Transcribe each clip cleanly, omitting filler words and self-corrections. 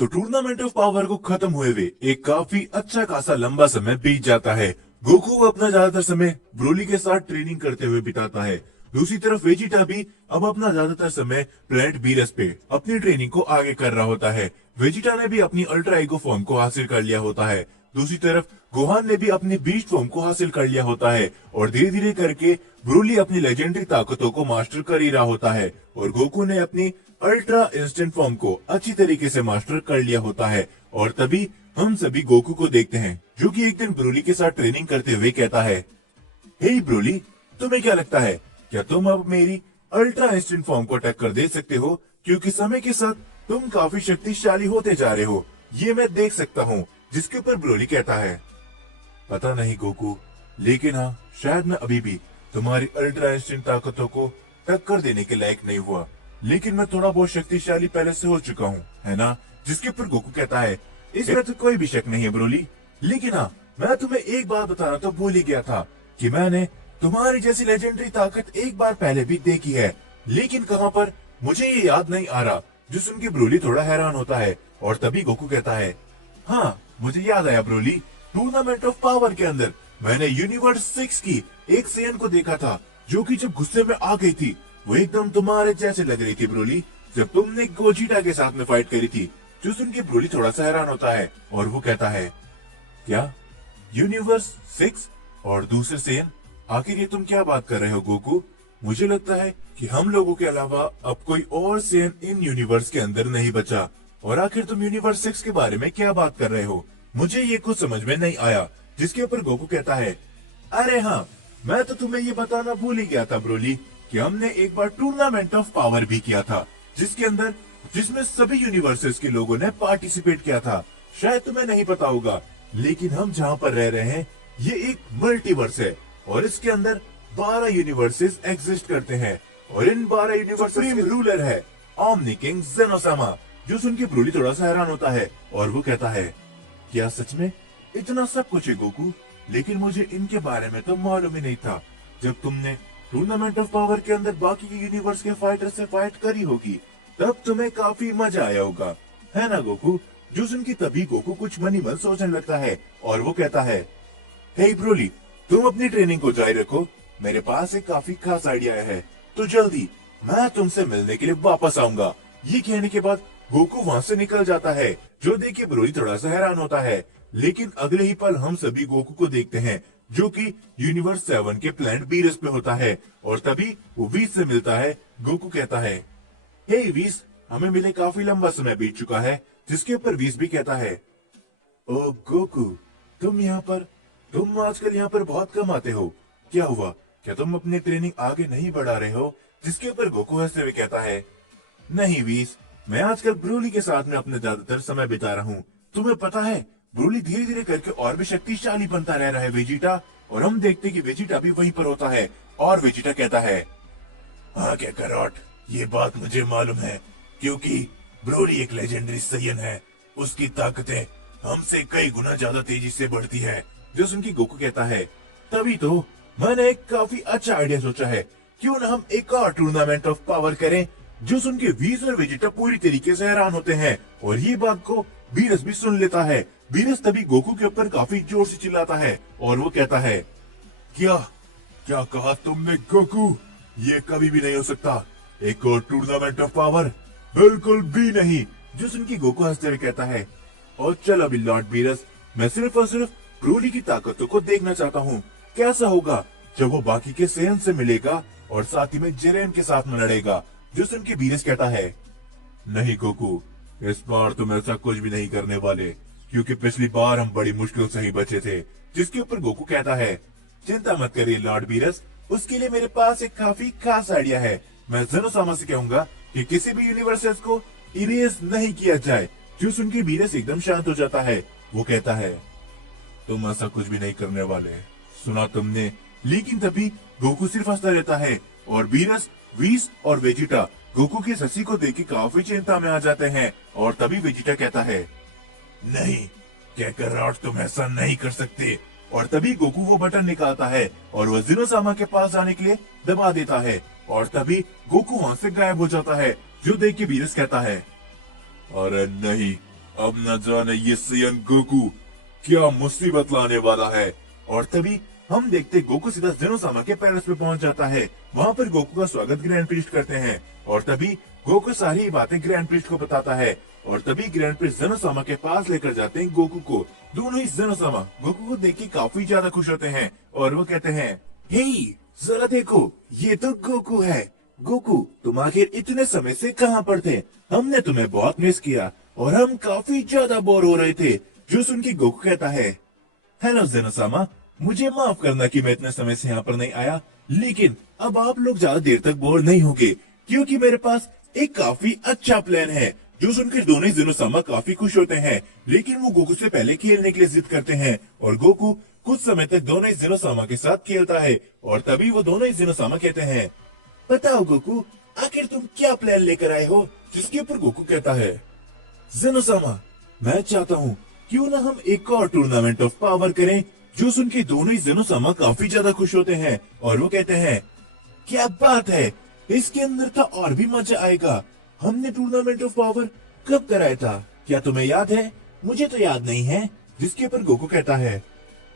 तो tournament of power को खत्म हुए हुए एक काफी अच्छा खासा लंबा समय बीत जाता है। गोकू अपना ज्यादातर समय ब्रोली के साथ ट्रेनिंग करते हुए बिताता है। दूसरी तरफ वेजिटा भी अब अपना ज्यादातर समय प्लेनेट बीरस पे अपनी ट्रेनिंग को आगे कर रहा होता है। वेजिटा ने भी अपनी अल्ट्रा ईगो फॉर्म को हासिल कर लिया होता है। दूसरी तरफ गोहान ने भी अपनी बीस्ट फॉर्म को हासिल कर लिया होता है और धीरे धीरे करके ब्रोली अपनी लेजेंडरी ताकतों को मास्टर कर ही रहा होता है और गोकू ने अपनी अल्ट्रा इंस्टेंट फॉर्म को अच्छी तरीके से मास्टर कर लिया होता है। और तभी हम सभी गोकू को देखते हैं जो कि एक दिन ब्रोली के साथ ट्रेनिंग करते हुए कहता है, हे ब्रोली, तुम्हें क्या लगता है, क्या तुम अब मेरी अल्ट्रा इंस्टेंट फॉर्म को टक्कर दे सकते हो? क्योंकि समय के साथ तुम काफी शक्तिशाली होते जा रहे हो, ये मैं देख सकता हूँ। जिसके ऊपर ब्रोली कहता है, पता नहीं गोकू, लेकिन हाँ, शायद मैं अभी भी तुम्हारी अल्ट्रा इंस्टेंट ताकतों को टक्कर देने के लायक नहीं हुआ, लेकिन मैं थोड़ा बहुत शक्तिशाली पहले से हो चुका हूँ, है ना? जिसके ऊपर गोकू कहता है, इसमें तो कोई भी शक नहीं है ब्रोली, लेकिन हाँ, मैं तुम्हें एक बात बताना तो भूल ही गया था कि मैंने तुम्हारी जैसी लेजेंडरी ताकत एक बार पहले भी देखी है, लेकिन कहाँ पर मुझे ये याद नहीं आ रहा। जो सुन के ब्रोली थोड़ा हैरान होता है और तभी गोकू कहता है, हाँ, मुझे याद आया ब्रोली, टूर्नामेंट ऑफ पावर के अंदर मैंने यूनिवर्स 6 की एक सेन को देखा था जो कि जब गुस्से में आ गई थी वो एकदम तुम्हारे जैसे लग रही थी ब्रोली, जब तुमने गोजीटा के साथ में फाइट करी थी। जो सुन के ब्रोली थोड़ा सा हैरान होता है और वो कहता है, क्या यूनिवर्स 6 और दूसरे सेन? आखिर ये तुम क्या बात कर रहे हो गोकू? मुझे लगता है कि हम लोगों के अलावा अब कोई और सेन इन यूनिवर्स के अंदर नहीं बचा। और आखिर तुम यूनिवर्स 6 के बारे में क्या बात कर रहे हो? मुझे ये कुछ समझ में नहीं आया। जिसके ऊपर गोकू कहता है, अरे हाँ, मैं तो तुम्हें ये बताना भूल ही गया था ब्रोली कि हमने एक बार टूर्नामेंट ऑफ पावर भी किया था जिसमें सभी यूनिवर्सेस के लोगों ने पार्टिसिपेट किया था। शायद तुम्हें नहीं पता होगा, लेकिन हम जहाँ पर रह रहे हैं ये एक मल्टीवर्स है और इसके अंदर 12 यूनिवर्सेस एग्जिस्ट करते हैं और इन 12 यूनिवर्सेस के रूलर है ओमनी किंग जेनोसामा। जो सुन के ब्रोली थोड़ा सा हैरान होता है और वो कहता है, क्या सच में इतना सब कुछ है गोकू? लेकिन मुझे इनके बारे में तो मालूम ही नहीं था। जब तुमने टूर्नामेंट ऑफ पावर के अंदर बाकी के यूनिवर्स के फाइटर से फाइट करी होगी तब तुम्हें काफी मजा आया होगा, है ना गोकू? जो सुन के तभी गोकू कुछ मन ही मन सोचने लगता है और वो कहता है, हे ब्रोली, तुम अपनी ट्रेनिंग को जारी रखो, मेरे पास एक काफी खास आइडिया है, तो जल्दी मैं तुमसे मिलने के लिए वापस आऊंगा। ये कहने के बाद गोकू वहाँ से निकल जाता है। जो देख के ब्रोली थोड़ा सा हैरान होता है, लेकिन अगले ही पल हम सभी गोकू को देखते हैं जो कि यूनिवर्स 7 के प्लेनेट बीरस पे होता है और तभी वो वीस से मिलता है। गोकू कहता है, हे वीस, हमें मिले काफी लंबा समय बीत चुका है। जिसके ऊपर वीस भी कहता है, ओ गोकू, तुम आजकल यहाँ पर बहुत कम आते हो, क्या हुआ? क्या तुम अपनी ट्रेनिंग आगे नहीं बढ़ा रहे हो? जिसके ऊपर गोकू हंसते हुए कहता है, नहीं वीस, मैं आजकल ब्रोली के साथ में अपने ज्यादातर समय बिता रहा हूँ। तुम्हें पता है, ब्रोली धीरे धीरे करके और भी शक्तिशाली बनता रह रहा है वेजिटा, और हम देखते कि वेजिटा भी वहीं पर होता है। और वेजिटा कहता है, हाँ क्या करॉट, ये बात मुझे मालूम है, क्योंकि ब्रोली एक लेजेंडरी सैयन है, उसकी ताकतें हमसे कई गुना ज्यादा तेजी से बढ़ती है। जो सुन के गोकू कहता है, तभी तो मैंने एक काफी अच्छा आइडिया सोचा है, क्यों ना हम एक और टूर्नामेंट ऑफ पावर करें। जो सुन के वीस और वेजिटा पूरी तरीके से हैरान होते हैं और ये बात को बीरस भी सुन लेता है। बीरस तभी गोकू के ऊपर काफी जोर से चिल्लाता है और वो कहता है, क्या क्या कहा तुमने गोकू? ये कभी भी नहीं हो सकता, एक और टूर्नामेंट ऑफ पावर, बिल्कुल भी नहीं। जो सुन के गोकू हंसते हुए कहता है, और चल अभी लॉर्ड बीरस, मैं सिर्फ और सिर्फ ब्रोली की ताकतों को देखना चाहता हूँ। कैसा होगा जब वो बाकी के सेन से मिलेगा और साथ ही में जिरेन के साथ में लड़ेगा। जो सुन के बीरस कहता है, नहीं गोकू, इस बार तुम ऐसा कुछ भी नहीं करने वाले, क्योंकि पिछली बार हम बड़ी मुश्किल से ही बचे थे। जिसके ऊपर गोकू कहता है, चिंता मत करिए लॉर्ड बीरस, उसके लिए मेरे पास एक काफी खास आइडिया है। मैं जेनोसामा से कहूंगा कि किसी भी यूनिवर्सेस को इरेज नहीं किया जाए। जो सुन के बीरस एकदम शांत हो जाता है। वो कहता है, तुम ऐसा कुछ भी नहीं करने वाले, सुना तुमने? लेकिन तभी गोकू सिर्फ हंसता रहता है और बीरस, वीस और वेजिटा गोकू की हंसी को देख के काफी चिंता में आ जाते हैं। और तभी वेजिटा कहता है, नहीं कहकर रॉड, तुम ऐसा नहीं कर सकते। और तभी गोकू वो बटन निकालता है और वह जेनोसामा के पास जाने के लिए दबा देता है और तभी गोकू वहां से गायब हो जाता है। जो देख के बीरस कहता है, अरे नहीं, अब न जाने ये सैयन गोकू क्या मुसीबत लाने वाला है। और तभी हम देखते गोकू सीधा जेनोसामा के पैलेस पे पहुंच जाता है। वहाँ पर गोकू का स्वागत ग्रैंड प्रीस्ट करते हैं और तभी गोकू सारी बातें ग्रैंड प्रीस्ट को बताता है और तभी ग्रैंड प्रीस्ट जेनोसामा के पास लेकर जाते हैं गोकू को। दोनों ही जेनोसामा गोकू को देख के काफी ज्यादा खुश होते हैं और वो कहते हैं, हे जरा देखो, ये तो गोकू है। गोकू, तुम आखिर इतने समय से कहाँ पर थे? हमने तुम्हें बहुत मिस किया और हम काफी ज्यादा बोर हो रहे थे। जो सुन के गोकू कहता है, हेलो जेनोसामा, मुझे माफ करना कि मैं इतने समय से यहाँ पर नहीं आया, लेकिन अब आप लोग ज्यादा देर तक बोर नहीं होंगे क्योंकि मेरे पास एक काफी अच्छा प्लान है। जो सुनकर दोनों ही जेनोसामा काफी खुश होते हैं, लेकिन वो गोकू से पहले खेलने के लिए जिद करते हैं और गोकू कुछ समय तक दोनों ही जेनोसामा के साथ खेलता है और तभी वो दोनों ही जेनोसामा कहते हैं, बताओ गोकू, आखिर तुम क्या प्लान लेकर आए हो? जिसके ऊपर गोकू कहता है, जेनोसामा, मैं चाहता हूँ क्यों ना हम एक और टूर्नामेंट ऑफ पावर करें। जो सुन के दोनों ही जेनोसामा काफी ज्यादा खुश होते हैं और वो कहते हैं, क्या बात है, इसके अंदर तो और भी मजा आएगा। हमने टूर्नामेंट ऑफ पावर कब कराया था, क्या तुम्हें याद है? मुझे तो याद नहीं है। जिसके ऊपर गोकू कहता है,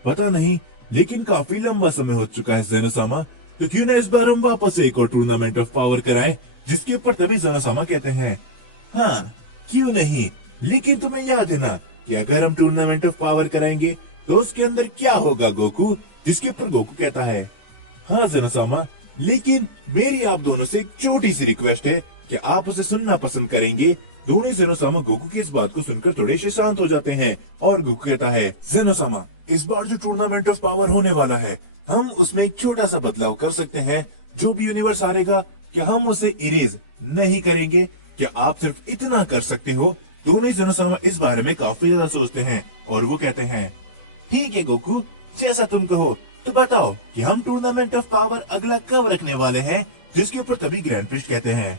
पता नहीं, लेकिन काफी लंबा समय हो चुका है जेनोसामा, तो क्यों ना इस बार हम वापस एक और टूर्नामेंट ऑफ पावर कराएं। जिसके ऊपर तभी जेनोसामा कहते हैं, हाँ क्यों नहीं, लेकिन तुम्हें याद है ना कि अगर हम टूर्नामेंट ऑफ पावर कराएंगे तो उसके अंदर क्या होगा गोकू? जिसके ऊपर गोकू कहता है, हाँ जेनोसामा, लेकिन मेरी आप दोनों से एक छोटी सी रिक्वेस्ट है कि आप उसे सुनना पसंद करेंगे। दोनों जेनोसामा गोकू की इस बात को सुनकर थोड़े से शांत हो जाते हैं और गोकू कहता है, जेनोसामा, इस बार जो टूर्नामेंट ऑफ पावर होने वाला है, हम उसमें एक छोटा सा बदलाव कर सकते हैं। जो भी यूनिवर्स हारेगा, क्या हम उसे इरेज नहीं करेंगे? क्या आप सिर्फ इतना कर सकते हो? दोनों जेनोसामा इस बारे में काफी ज्यादा सोचते हैं और वो कहते हैं, ठीक है गोकू, जैसा तुम कहो, तो बताओ कि हम टूर्नामेंट ऑफ पावर अगला कब रखने वाले हैं? जिसके ऊपर तभी ग्रैंड प्रीस्ट कहते हैं,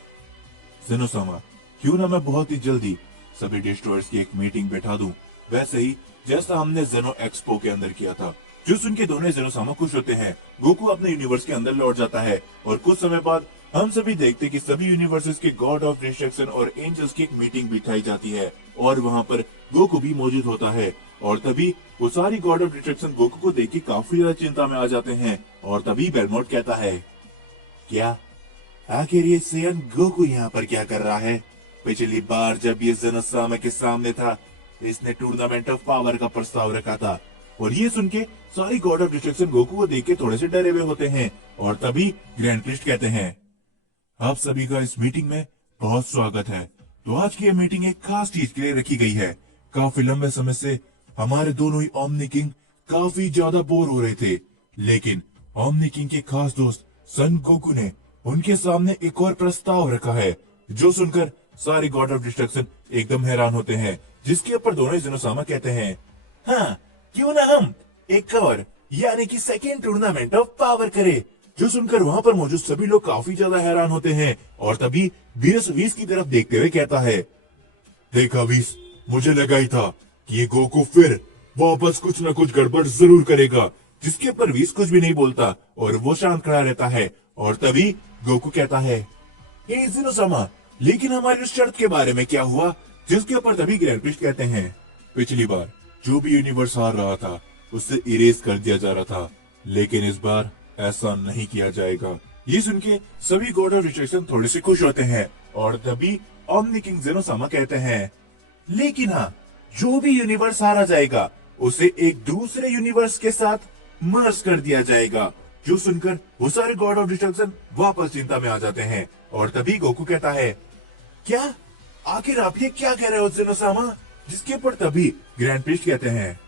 जेनोसामा, क्यों ना मैं बहुत ही जल्दी सभी डिस्ट्रॉयर्स की एक मीटिंग बैठा दूं, वैसे ही जैसा हमने जेनो एक्सपो के अंदर किया था। जो सुन के दोनों जेनोसामा खुश होते हैं। गोकू अपने यूनिवर्स के अंदर लौट जाता है और कुछ समय बाद हम सभी देखते कि सभी यूनिवर्सेस के गॉड ऑफ डिस्ट्रक्शन और एंजल्स की एक मीटिंग बिठाई जाती है और वहाँ पर गोकू भी मौजूद होता है और तभी वो सारी गॉड ऑफ डिस्ट्रक्शन गोकू को देख के काफी ज्यादा चिंता में आ जाते हैं और तभी बेलमोट कहता है, क्या आखिर ये सैयन गोकू यहाँ पर क्या कर रहा है? पिछली बार जब ये जेनोसामा के सामने था, इसने टूर्नामेंट ऑफ पावर का प्रस्ताव रखा था। और ये सुन के सारी गॉड ऑफ डिस्ट्रक्शन गोकू को देख के थोड़े से डरे हुए होते हैं और तभी ग्रैंड प्रीस्ट कहते हैं, आप सभी का इस मीटिंग में बहुत स्वागत है। तो आज की ये मीटिंग एक खास चीज के लिए रखी गई है। काफी लंबे समय से हमारे दोनों ही ओमनी किंग काफी ज्यादा बोर हो रहे थे, लेकिन ओमनी किंग के खास दोस्त सन गोकू ने उनके सामने एक और प्रस्ताव रखा है। जो सुनकर सारी गॉड ऑफ डिस्ट्रक्शन एकदम हैरान होते हैं। जिसके ऊपर दोनों जेनोसामा कहते हैं, हाँ क्यों ना हम एक और यानी कि सेकेंड टूर्नामेंट ऑफ पावर करें। जो सुनकर वहाँ पर मौजूद सभी लोग काफी ज्यादा हैरान होते हैं और तभी वीस की तरफ देखते हुए कहता है, देखा वीस, मुझे लगा ही था कि ये गोकू फिर वापस कुछ न कुछ गड़बड़ जरूर करेगा। जिसके ऊपर वीस कुछ भी नहीं बोलता और वो शांत खड़ा रहता है और तभी गोकू कहता है, हे जेनोसामा, लेकिन हमारी उस शर्त के बारे में क्या हुआ? जिसके ऊपर तभी ग्रैंड प्रीस्ट कहते हैं, पिछली बार जो भी यूनिवर्स हार रहा था उससे इरेज कर दिया जा रहा था, लेकिन इस बार ऐसा नहीं किया जाएगा। ये सुन के सभी गॉड ऑफ डिस्ट्रक्शन थोड़े से खुश होते हैं और तभी ओमनी किंग जेनोसामा कहते हैं, लेकिन हाँ, जो भी यूनिवर्स हारा जाएगा उसे एक दूसरे यूनिवर्स के साथ मर्ज कर दिया जाएगा। जो सुनकर वो सारे गॉड ऑफ डिस्ट्रक्शन वापस चिंता में आ जाते हैं और तभी गोकू कहता है, क्या आखिर आप ये क्या कह रहे हो जेनोसामा? जिसके ऊपर तभी ग्रैंड प्रीस्ट कहते हैं,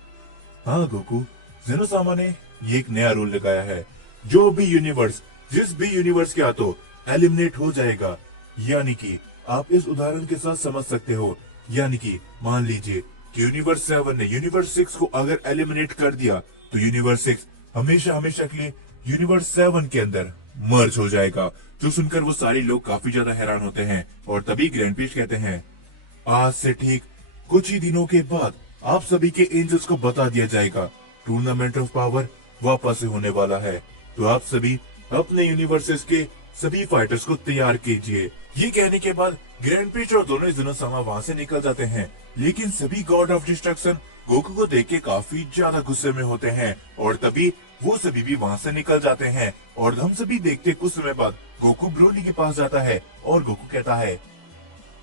हाँ गोकू, जेनोसामा ने ये एक नया रूल लगाया है। जो भी यूनिवर्स जिस भी यूनिवर्स के हाथों एलिमिनेट हो जाएगा, यानी कि आप इस उदाहरण के साथ समझ सकते हो, यानी कि मान लीजिए कि यूनिवर्स 7 ने यूनिवर्स 6 को अगर एलिमिनेट कर दिया तो यूनिवर्स 6 हमेशा हमेशा के लिए यूनिवर्स 7 के अंदर मर्ज हो जाएगा। जो सुनकर वो सारे लोग काफी ज्यादा हैरान होते हैं और तभी ग्रैंड प्रीस्ट कहते हैं, आज से ठीक कुछ ही दिनों के बाद आप सभी के एंजल्स को बता दिया जाएगा टूर्नामेंट ऑफ पावर वापस से होने वाला है, तो आप सभी अपने यूनिवर्सेस के सभी फाइटर्स को तैयार कीजिए। ये कहने के बाद ग्रैंड प्रीस्ट और दोनों जेनोसामा वहां से निकल जाते हैं। लेकिन सभी गॉड ऑफ डिस्ट्रक्शन गोकू को देख के काफी ज्यादा गुस्से में होते हैं और तभी वो सभी भी वहाँ से निकल जाते हैं। और हम सभी देखते कुछ समय बाद गोकू ब्रोली के पास जाता है और गोकू कहता है,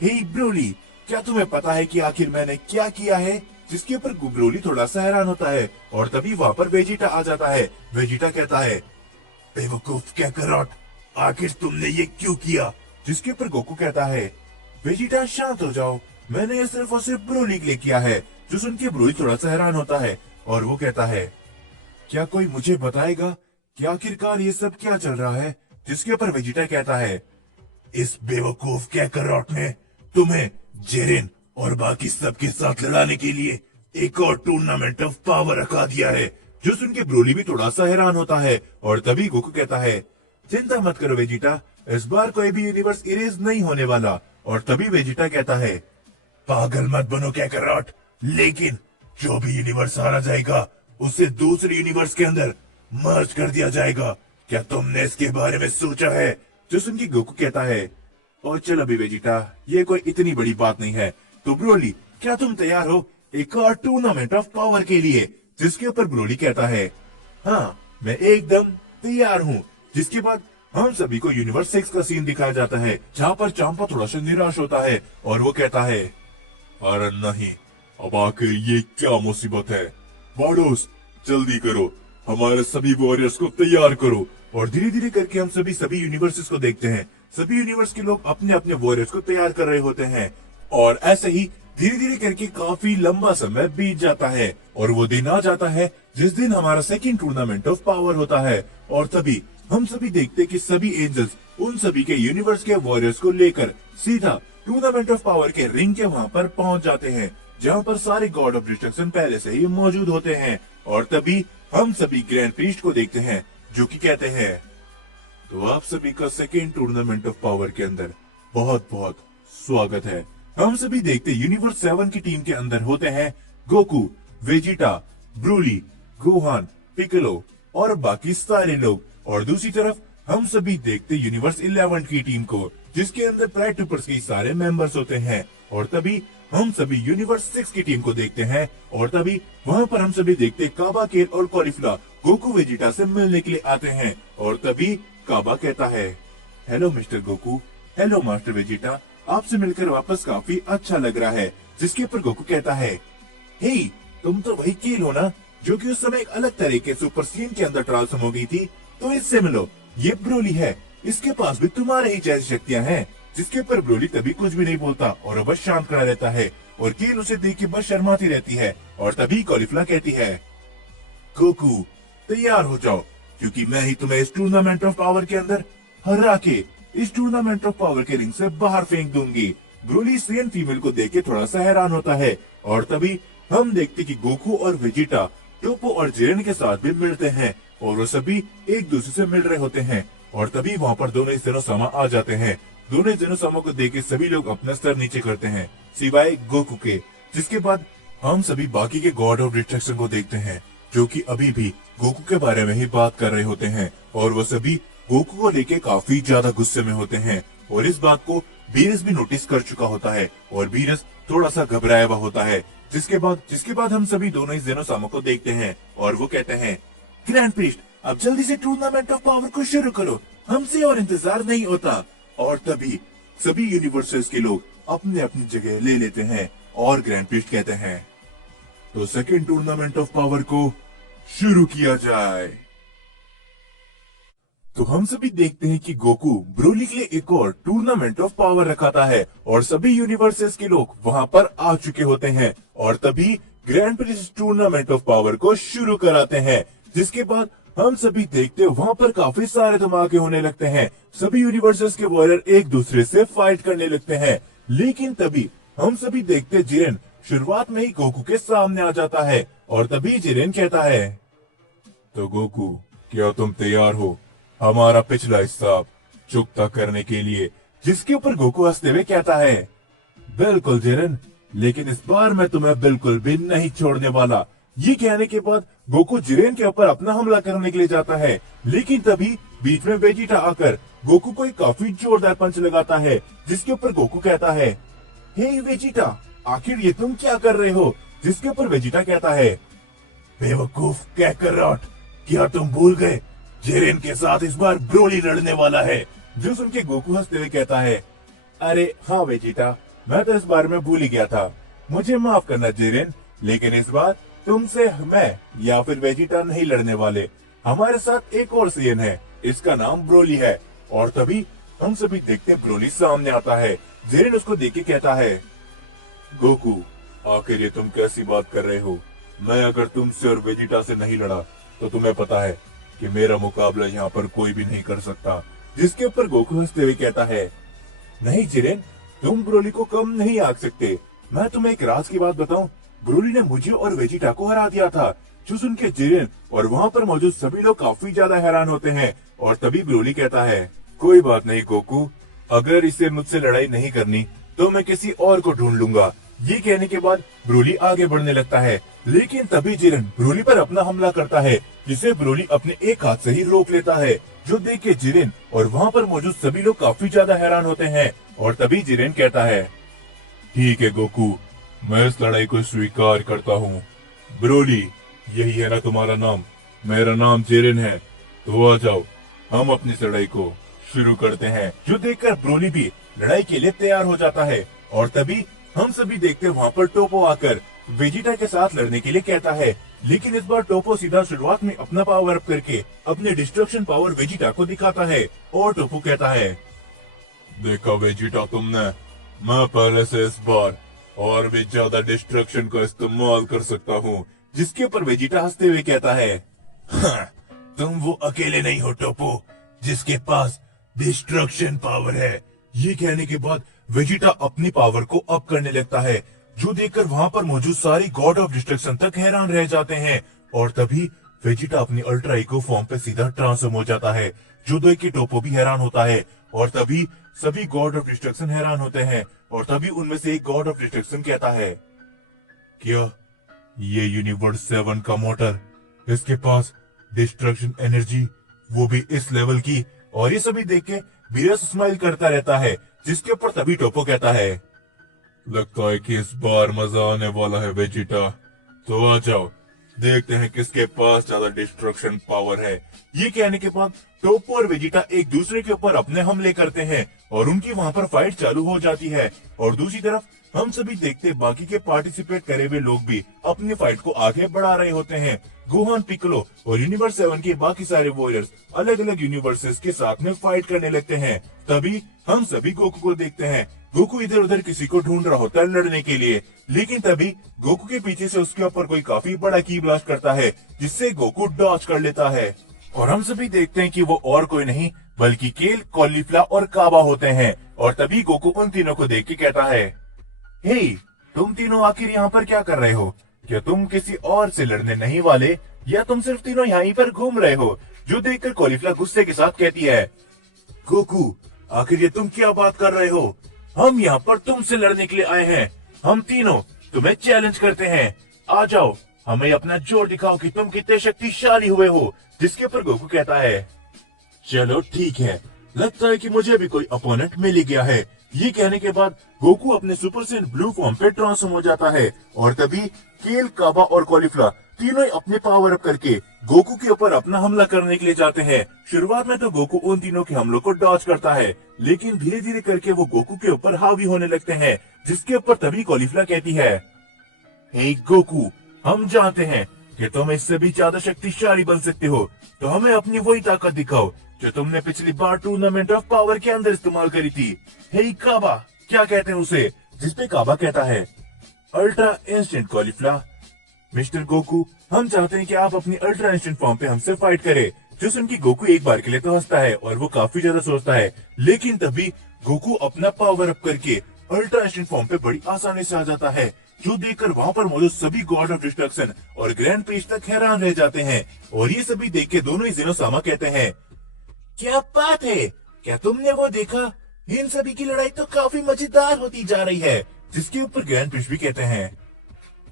हे ब्रोली, क्या तुम्हें पता है कि आखिर मैंने क्या किया है? जिसके ऊपर ब्रोली थोड़ा सा हैरान होता है और तभी वहाँ पर वेजिटा आ जाता है। वेजिटा कहता है, बेवकूफ कैकरॉट, आखिर तुमने ये क्यों किया? जिसके ऊपर गोकू कहता है, वेजिटा शांत हो जाओ, मैंने ये सिर्फ और सिर्फ ब्रोली के लिए किया है। जो सुन के ब्रोली थोड़ा सा हैरान होता है और वो कहता है, क्या कोई मुझे बताएगा कि आखिरकार ये सब क्या चल रहा है? जिसके ऊपर वेजिटा कहता है, इस बेवकूफ कैकरॉट ने तुम्हें जेरिन और बाकी सबके साथ लड़ाने के लिए एक और टूर्नामेंट ऑफ पावर रखा दिया है। जो सुन के ब्रोली भी थोड़ा सा हैरान होता है और तभी गोकू कहता है, चिंता मत करो वेजिटा, इस बार कोई भी यूनिवर्स इरेज नहीं होने वाला। और तभी वेजिटा कहता है, पागल मत बनो कैकरॉट, लेकिन जो भी यूनिवर्स हारा जाएगा उसे दूसरे यूनिवर्स के अंदर मर्ज कर दिया जाएगा। क्या तुमने इसके बारे में सोचा है? जो सुन के गोकू कहता है, और चल अभी वेजिटा, ये कोई इतनी बड़ी बात नहीं है। तो ब्रोली, क्या तुम तैयार हो एक और टूर्नामेंट ऑफ पावर के लिए? जिसके ऊपर ब्रोली कहता है, हाँ मैं एकदम तैयार हूँ। जिसके बाद हम सभी को यूनिवर्स 6 का सीन दिखाया जाता है, जहाँ पर चांपा थोड़ा सा निराश होता है और वो कहता है, अरे नहीं, अब आखिर ये क्या मुसीबत है? वाडोस, जल्दी करो, हमारे सभी वॉरियर्स को तैयार करो। और धीरे धीरे करके हम सभी यूनिवर्सेस को देखते हैं। सभी यूनिवर्स के लोग अपने अपने वॉरियर्स को तैयार कर रहे होते हैं और ऐसे ही धीरे धीरे करके काफी लंबा समय बीत जाता है और वो दिन आ जाता है जिस दिन हमारा सेकंड टूर्नामेंट ऑफ पावर होता है। और तभी हम सभी देखते कि सभी एंजल्स उन सभी के यूनिवर्स के वॉरियर्स को लेकर सीधा टूर्नामेंट ऑफ पावर के रिंग के वहाँ पर पहुँच जाते हैं, जहाँ पर सारे गॉड ऑफ डिस्ट्रक्शन पहले से ही मौजूद होते हैं। और तभी हम सभी ग्रैंड प्रीस्ट को देखते हैं जो कि कहते हैं, तो आप सभी का सेकेंड टूर्नामेंट ऑफ पावर के अंदर बहुत बहुत स्वागत है। हम सभी देखते यूनिवर्स 7 की टीम के अंदर होते हैं Goku, Vegeta, Broly, Gohan, Piccolo और बाकी सारे लोग। और दूसरी तरफ हम सभी देखते यूनिवर्स 11 की टीम को, जिसके अंदर प्राइड ट्रूपर्स के सारे मेंबर्स होते हैं। और तभी हम सभी यूनिवर्स 6 की टीम को देखते हैं और तभी वहाँ पर हम सभी देखते काबा, केल और कॉलीफ्ला गोकू वेजिटा से मिलने के लिए आते हैं। और तभी काबा कहता है, hello mister Goku, hello master Vegeta, आपसे मिलकर वापस काफी अच्छा लग रहा है। जिसके ऊपर गोकू कहता है, हे तुम तो वही केल हो ना जो कि उस समय एक अलग तरीके सुपर सीन के अंदर ट्रांसफॉर्म हो गई थी, तो इससे मिलो, ये ब्रोली है, इसके पास भी तुम्हारे ही जैसी शक्तियाँ हैं। जिसके ऊपर ब्रोली तभी कुछ भी नहीं बोलता और बस शांत खड़ा रहता है और केल उसे देख के बस शर्माती रहती है। और तभी कॉलीफ्ला कहती है, गोकू तैयार हो जाओ, क्योंकि मैं ही तुम्हें इस टूर्नामेंट ऑफ पावर के अंदर हरा के इस टूर्नामेंट ऑफ पावर के रिंग से बाहर फेंक दूंगी। ब्रोली सेन फीमेल को देख के थोड़ा सा हैरान होता है और तभी हम देखते कि गोकू और वेजिटा टोपो और जेरन के साथ भी मिलते हैं और वो सभी एक दूसरे से मिल रहे होते हैं। और तभी वहाँ पर दोनों जेनोसामा आ जाते हैं। दोनों जेनोसामा को देख के सभी लोग अपना स्तर नीचे करते हैं सिवाय गोकू के। जिसके बाद हम सभी बाकी के गॉड ऑफ डिस्ट्रक्शन को देखते हैं जो कि अभी भी गोकू के बारे में ही बात कर रहे होते हैं और वो सभी गोकू को लेके काफी ज्यादा गुस्से में होते हैं। और इस बात को बीरस भी नोटिस कर चुका होता है और बीरस थोड़ा सा घबराया हुआ होता है। जिसके बाद हम सभी दोनों ही जेनोसामा को देखते हैं और वो कहते हैं, ग्रैंड प्रीस्ट अब जल्दी से टूर्नामेंट ऑफ पावर को शुरू करो, हमसे और इंतजार नहीं होता। और तभी सभी यूनिवर्सेस के लोग अपने अपनी जगह ले लेते हैं और ग्रैंड प्रीस्ट कहते हैं, तो सेकेंड टूर्नामेंट ऑफ पावर को शुरू किया जाए। तो हम सभी देखते हैं कि गोकू ब्रोली के लिए एक और टूर्नामेंट ऑफ पावर रखाता है और सभी यूनिवर्सेस के लोग वहां पर आ चुके होते हैं और तभी grand prix tournament of power को शुरू कराते हैं। जिसके बाद हम सभी देखते वहां पर काफी सारे धमाके होने लगते हैं। सभी यूनिवर्सेस के वॉरियर एक दूसरे से फाइट करने लगते हैं, लेकिन तभी हम सभी देखते जिरेन शुरुआत में ही गोकू के सामने आ जाता है और तभी जिरेन कहता है, तो गोकू क्या तुम तैयार हो हमारा पिछला हिसाब चुकता करने के लिए? जिसके ऊपर गोकू हंसते हुए कहता है, बिल्कुल जिरेन, लेकिन इस बार मैं तुम्हें बिल्कुल भी नहीं छोड़ने वाला। ये कहने के बाद गोकू जिरेन के ऊपर अपना हमला करने के लिए जाता है, लेकिन तभी बीच में वेजिटा आकर गोकू को एक काफी जोरदार पंच लगाता है। जिसके ऊपर गोकू कहता है, हे वेजिटा, आखिर ये तुम क्या कर रहे हो? जिसके ऊपर वेजिटा कहता है, बेवकूफ कैकरॉट, क्या तुम भूल गए जिरेन के साथ इस बार ब्रोली लड़ने वाला है? जो सुन के गोकू हंसते हुए कहता है, अरे हाँ वेजिटा, मैं तो इस बारे में भूल ही गया था। मुझे माफ करना जिरेन, लेकिन इस बार तुमसे मैं या फिर वेजिटा नहीं लड़ने वाले। हमारे साथ एक और सीएन है, इसका नाम ब्रोली है। और तभी हम सभी देखते हैं ब्रोली सामने आता है। जिरेन उसको देख के कहता है, गोकू, आखिर ये तुम कैसी बात कर रहे हो? मैं अगर तुमसे और वेजिटा से नहीं लड़ा तो तुम्हें पता है कि मेरा मुकाबला यहाँ पर कोई भी नहीं कर सकता। जिसके ऊपर गोकू हंसते हुए कहता है, नहीं जिरेन, तुम ब्रोली को कम नहीं आंक सकते। मैं तुम्हें एक राज की बात बताऊं, ब्रोली ने मुझे और वेजिटा को हरा दिया था। जो सुन के जिरेन और वहाँ पर मौजूद सभी लोग काफी ज्यादा हैरान होते हैं। और तभी ब्रोली कहता है, कोई बात नहीं गोकू, अगर इसे मुझसे लड़ाई नहीं करनी तो मैं किसी और को ढूंढ लूंगा। ये कहने के बाद ब्रोली आगे बढ़ने लगता है, लेकिन तभी जिरेन ब्रोली पर अपना हमला करता है, जिसे ब्रोली अपने एक हाथ से ही रोक लेता है। जो देख के जिरेन और वहाँ पर मौजूद सभी लोग काफी ज्यादा हैरान होते हैं। और तभी जिरेन कहता है, ठीक है गोकू, मैं इस लड़ाई को स्वीकार करता हूँ। ब्रोली, यही है ना तुम्हारा नाम? मेरा नाम जिरेन है, तो आ जाओ, हम अपनी लड़ाई को शुरू करते हैं। जो देखकर ब्रोली भी लड़ाई के लिए तैयार हो जाता है। और तभी हम सभी देखते वहाँ पर टोपो आकर वेजिटा के साथ लड़ने के लिए कहता है, लेकिन इस बार टोपो सीधा शुरुआत में अपना पावर अप करके अपने डिस्ट्रक्शन पावर वेजिटा को दिखाता है। और टोपो कहता है, देखा वेजिटा तुमने, मैं पहले से इस बार और भी ज्यादा डिस्ट्रक्शन का इस्तेमाल कर सकता हूँ। जिसके ऊपर वेजिटा हंसते हुए कहता है, हाँ, तुम वो अकेले नहीं हो टोपो जिसके पास डिस्ट्रक्शन पावर है। ये कहने के बाद वेजिटा अपनी पावर को अप करने लगता है। जो देखकर वहाँ पर मौजूद सारी गॉड ऑफ डिस्ट्रक्शन तक हैरान रह जाते हैं। और तभी वेजिटा अपनी अल्ट्रा इको फॉर्म पे सीधा ट्रांसफॉर्म हो जाता है। जो देख के टोपो भी हैरान होता है। और तभी सभी गॉड ऑफ डिस्ट्रक्शन हैरान होते हैं। और तभी उनमें से एक गॉड ऑफ डिस्ट्रक्शन कहता है, क्या ये यूनिवर्स 7 का मोटर, इसके पास डिस्ट्रक्शन एनर्जी, वो भी इस लेवल की? और ये सभी देख के बीरस स्माइल करता रहता है। जिसके ऊपर तभी टोपो कहता है, लगता है कि इस बार मजा आने वाला है वेजिटा, तो आ जाओ, देखते हैं किसके पास ज्यादा डिस्ट्रक्शन पावर है। ये कहने के बाद टोपो और वेजिटा एक दूसरे के ऊपर अपने हमले करते हैं और उनकी वहाँ पर फाइट चालू हो जाती है। और दूसरी तरफ हम सभी देखते बाकी के पार्टिसिपेट करे हुए लोग भी अपनी फाइट को आगे बढ़ा रहे होते हैं। गोहान, पिकलो और यूनिवर्स 7 के बाकी सारे वॉरियर्स अलग अलग यूनिवर्सेस के साथ में फाइट करने लगते हैं। तभी हम सभी गोकू को देखते हैं। गोकू इधर उधर किसी को ढूंढ रहा होता है लड़ने के लिए, लेकिन तभी गोकू के पीछे से उसके ऊपर कोई काफी बड़ा की ब्लास्ट करता है, जिससे गोकू डॉज कर लेता है। और हम सभी देखते हैं कि वो और कोई नहीं बल्कि केल, कॉलीफ्ला और काबा होते हैं। और तभी गोकू उन तीनों को देख के कहता है, हे, तुम तीनों आखिर यहाँ पर क्या कर रहे हो? क्या तुम किसी और से लड़ने नहीं वाले, या तुम सिर्फ तीनों यहीं पर घूम रहे हो? जो देखकर कॉलीफ्ला गुस्से के साथ कहती है, गोकू, आखिर ये तुम क्या बात कर रहे हो? हम यहाँ पर तुमसे लड़ने के लिए आए हैं। हम तीनों तुम्हें चैलेंज करते हैं, आ जाओ, हमें अपना जोर दिखाओ कि तुम कितने शक्तिशाली हुए हो। जिसके ऊपर गोकू कहता है, चलो ठीक है, लगता है कि मुझे भी कोई अपोनेंट मिल ही गया है। ये कहने के बाद गोकू अपने सुपर सेन ब्लू फॉर्म पे ट्रांसफॉर्म हो जाता है। और तभी केल, काबा और कॉलीफ्ला तीनों अपने पावर अप करके गोकू के ऊपर अपना हमला करने के लिए जाते हैं। शुरुआत में तो गोकू उन तीनों के हमलों को डॉज करता है, लेकिन धीरे धीरे करके वो गोकू के ऊपर हावी होने लगते हैं। जिसके ऊपर तभी कॉलीफ्ला कहती है, हे गोकू, हम जानते हैं कि तुम इससे भी ज्यादा शक्तिशाली बन सकते हो, तो हमें अपनी वही ताकत दिखाओ जो तुमने पिछली बार टूर्नामेंट ऑफ पावर के अंदर इस्तेमाल करी थी। हे काबा, क्या कहते हैं उसे? जिसपे काबा कहता है, अल्ट्रा इंस्टेंट कॉलीफ्ला। मिस्टर गोकू, हम चाहते हैं कि आप अपनी अल्ट्रा इंस्टेंट फॉर्म पे हमसे फाइट करें। जो सुन की गोकू एक बार के लिए तो हंसता है और वो काफी ज्यादा सोचता है, लेकिन तभी गोकू अपना पावर अप करके अल्ट्रा इंस्टेंट फॉर्म पे बड़ी आसानी से आ जाता है। जो देखकर वहाँ पर मौजूद सभी गॉड ऑफ डिस्ट्रक्शन और ग्रैंड प्रीस्ट तक हैरान रह जाते हैं। और ये सभी देख के दोनों ही ज़ेनोसामा कहते हैं, क्या बात है, क्या तुमने वो देखा? इन सभी की लड़ाई तो काफी मजेदार होती जा रही है। जिसके ऊपर ग्रैंड प्रीस्ट भी कहते हैं,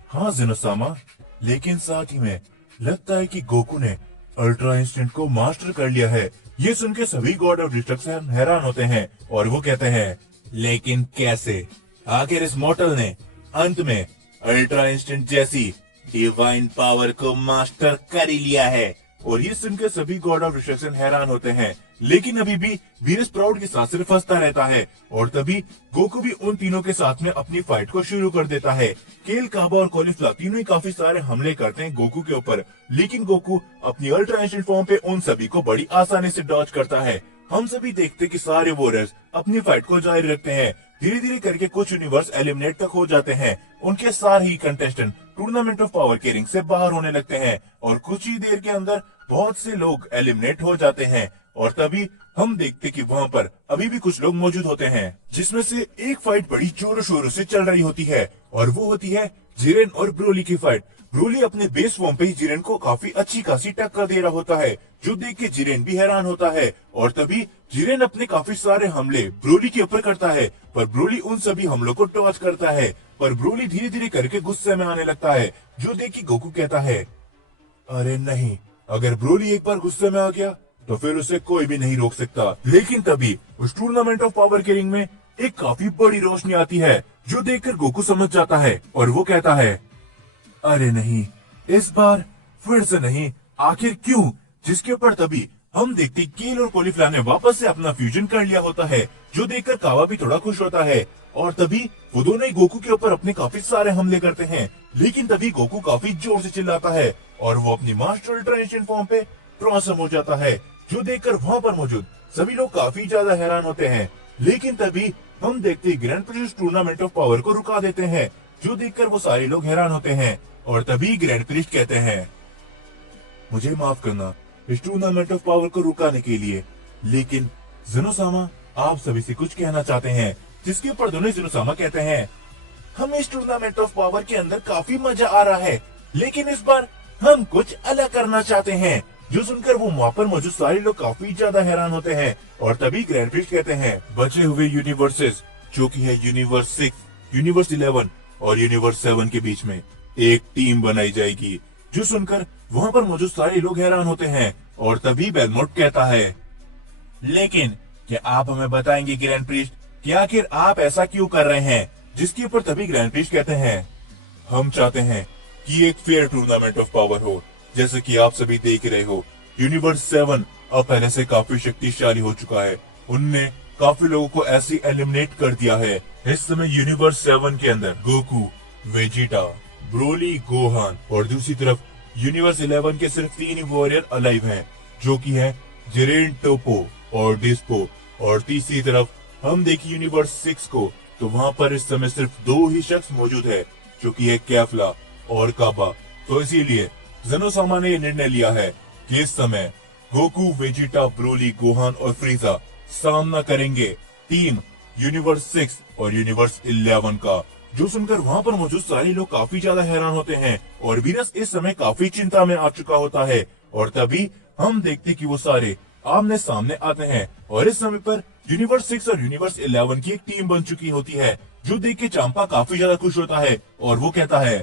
हाँ ज़ेनोसामा, लेकिन साथ ही में लगता है कि गोकू ने अल्ट्रा इंस्टेंट को मास्टर कर लिया है। ये सुन के सभी गॉड ऑफ डिस्ट्रक्शन हैरान होते हैं और वो कहते हैं, लेकिन कैसे? आखिर इस मॉर्टल ने अंत में अल्ट्रा इंस्टेंट जैसी डिवाइन पावर को मास्टर कर ही लिया है। और ये सुनकर सभी गॉड ऑफ डिस्ट्रक्शन हैरान होते हैं, लेकिन अभी भी वीनस प्राउड के साथ सिर्फ हंसता रहता है। और तभी गोकू भी उन तीनों के साथ में अपनी फाइट को शुरू कर देता है। केल, काबा और कॉलीफ्लावर तीनों ही काफी सारे हमले करते हैं गोकू के ऊपर, लेकिन गोकू अपनी अल्ट्रा इंस्टेंट फॉर्म पे उन सभी को बड़ी आसानी से डॉज करता है। हम सभी देखते कि सारे वॉरियर्स अपनी फाइट को जारी रखते हैं। धीरे धीरे करके कुछ यूनिवर्स एलिमिनेट तक हो जाते हैं। उनके सारे ही कंटेस्टेंट टूर्नामेंट ऑफ पावर के रिंग से बाहर होने लगते हैं और कुछ ही देर के अंदर बहुत से लोग एलिमिनेट हो जाते हैं। और तभी हम देखते कि वहाँ पर अभी भी कुछ लोग मौजूद होते हैं, जिसमें से एक फाइट बड़ी जोरों शोरों से चल रही होती है और वो होती है जिरेन और ब्रोली की फाइट। ब्रोली अपने बेस फॉर्म पे ही जिरेन को काफी अच्छी खासी टक्कर दे रहा होता है, जो देख के जिरेन भी हैरान होता है। और तभी जिरेन अपने काफी सारे हमले ब्रोली के ऊपर करता है, पर ब्रोली उन सभी हमलों को डॉज करता है। पर ब्रोली धीरे धीरे करके गुस्से में आने लगता है, जो देख के गोकू कहता है, अरे नहीं, अगर ब्रोली एक बार गुस्से में आ गया तो फिर उसे कोई भी नहीं रोक सकता। लेकिन तभी उस टूर्नामेंट ऑफ पावर के रिंग में एक काफी बड़ी रोशनी आती है, जो देखकर गोकू समझ जाता है और वो कहता है, अरे नहीं, इस बार फिर से नहीं, आखिर क्यों? जिसके ऊपर तभी हम देखते केल और कॉलीफ्लावर ने वापस से अपना फ्यूजन कर लिया होता है, जो देखकर कावा भी थोड़ा खुश होता है। और तभी वो दोनों ही गोकू के ऊपर अपने काफी सारे हमले करते हैं, लेकिन तभी गोकू काफी जोर से चिल्लाता है और वो अपनी मास्टर अल्ट्रा इंस्टेंट फॉर्म पे ट्रांसफॉर्म हो जाता है, जो देखकर वहाँ पर मौजूद सभी लोग काफी ज्यादा हैरान होते हैं। लेकिन तभी हम देखते grand Prince tournament of power को रुका देते हैं, जो देखकर वो सारे लोग हैरान होते हैं। और तभी ग्रैंड प्रिस्ट कहते हैं, मुझे माफ करना इस टूर्नामेंट ऑफ पावर को रुकाने के लिए, लेकिन ज़ेनोसामा आप सभी से कुछ कहना चाहते हैं। जिसके ऊपर दोनों ज़ेनोसामा कहते हैं, हमें इस टूर्नामेंट ऑफ पावर के अंदर काफी मजा आ रहा है, लेकिन इस बार हम कुछ अलग करना चाहते हैं। जो सुनकर वो वहाँ पर मौजूद सारे लोग काफी ज्यादा हैरान होते हैं। और तभी ग्रैंड प्रिस्ट कहते हैं, बचे हुए यूनिवर्सेस जो कि है यूनिवर्स 6, यूनिवर्स 11 और यूनिवर्स 7 के बीच में एक टीम बनाई जाएगी। जो सुनकर वहाँ पर मौजूद सारे लोग हैरान होते हैं। और तभी बेलमोट कहता है, लेकिन क्या आप हमें बताएंगे ग्रैंड प्रिस्ट कि आखिर आप ऐसा क्यों कर रहे हैं? जिसके ऊपर तभी ग्रैंड प्रिस्ट कहते हैं, हम चाहते हैं कि एक फेयर टूर्नामेंट ऑफ पावर हो। जैसे कि आप सभी देख रहे हो, यूनिवर्स 7 अब पहले से काफी शक्तिशाली हो चुका है। उनने काफी लोगों को ऐसे एलिमिनेट कर दिया है। इस समय यूनिवर्स 7 के अंदर गोकू, वेजिटा, ब्रोली, गोहान और दूसरी तरफ यूनिवर्स 11 के सिर्फ 3 ही वॉरियर अलाइव हैं, जो कि है जिरेन, टोपो और डिस्पो। और तीसरी तरफ हम देखिए यूनिवर्स 6 को, तो वहाँ पर इस समय सिर्फ 2 ही शख्स मौजूद है, जो कि है कैफला और काबा। तो इसीलिए ज़ेनोसामा ने यह निर्णय लिया है कि इस समय गोकू, वेजिटा, ब्रोली, गोहान और फ्रीजा सामना करेंगे टीम यूनिवर्स 6 और यूनिवर्स 11 का। जो सुनकर वहाँ पर मौजूद सारे लोग काफी ज्यादा हैरान होते हैं और वीनस इस समय काफी चिंता में आ चुका होता है। और तभी हम देखते कि वो सारे आमने सामने आते हैं और इस समय पर यूनिवर्स 6 और यूनिवर्स 11 की एक टीम बन चुकी होती है, जो देख के चांपा काफी ज्यादा खुश होता है और वो कहता है,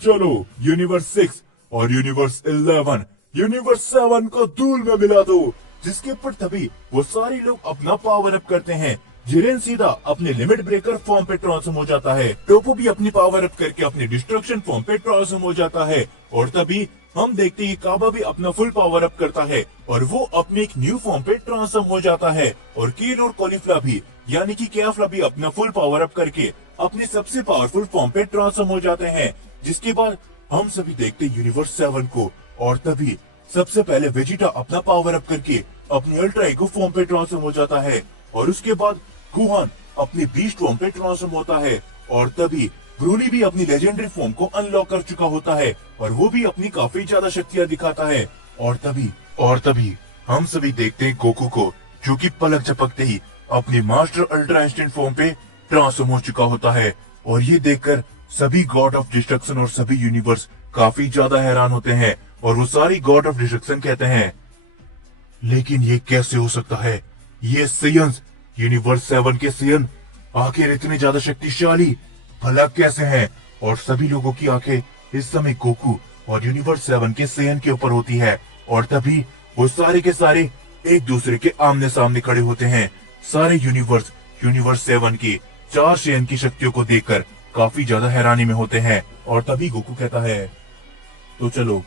चलो यूनिवर्स 6 और यूनिवर्स 11 यूनिवर्स 7 को धूल में मिला दो। जिसके ऊपर तभी वो सारे लोग अपना पावर अप करते हैं। जिरेन सीधा अपने लिमिट ब्रेकर फॉर्म पे ट्रांसफॉर्म हो जाता है। टोपो भी अपनी पावर अप करके अपने डिस्ट्रक्शन फॉर्म पे ट्रांसफॉर्म हो जाता है। और तभी हम देखते हैं काबा भी अपना फुल पावर अप करता है और वो अपने एक न्यू फॉर्म पे ट्रांसफॉर्म हो जाता है। और केल और कॉलीफ्लावर भी यानी कि कैफला भी अपना फुल पावर अप करके अपने सबसे पावरफुल फॉर्म पे ट्रांसफॉर्म हो जाते हैं। जिसके बाद हम सभी देखते यूनिवर्स 7 को और तभी सबसे पहले वेजिटा अपना पावर अप करके अपनी अल्ट्रा ईगो फॉर्म पे ट्रांसफॉर्म हो जाता है और उसके बाद गुहान अपनी बीस्ट फॉर्म पे ट्रांसफॉर्म होता है और तभी ब्रोली भी अपनी लेजेंडरी फॉर्म को अनलॉक कर चुका होता है और वो भी अपनी काफी ज्यादा शक्तियां दिखाता है। और तभी हम सभी देखते हैं गोकू को, जो कि पलक झपकते ही अपनी मास्टर अल्ट्रा इंस्टेंट फॉर्म पे ट्रांसफॉर्म हो चुका होता है। और ये देखकर सभी गॉड ऑफ डिस्ट्रक्शन और सभी यूनिवर्स काफी ज्यादा हैरान होते हैं और वो सारी गॉड ऑफ डिस्ट्रक्शन कहते हैं, लेकिन ये कैसे हो सकता है? ये सेयंस यूनिवर्स 7 के सेयन आखिर इतने ज्यादा शक्तिशाली भला कैसे हैं? और सभी लोगों की आंखें इस समय गोकू और यूनिवर्स 7 के सेयन के ऊपर होती है। और तभी वो सारे के सारे एक दूसरे के आमने सामने खड़े होते हैं। सारे यूनिवर्स 7 की 4 सेयन की शक्तियों को देखकर काफी ज्यादा हैरानी में होते हैं। और तभी गोकू कहता है, तो चलो,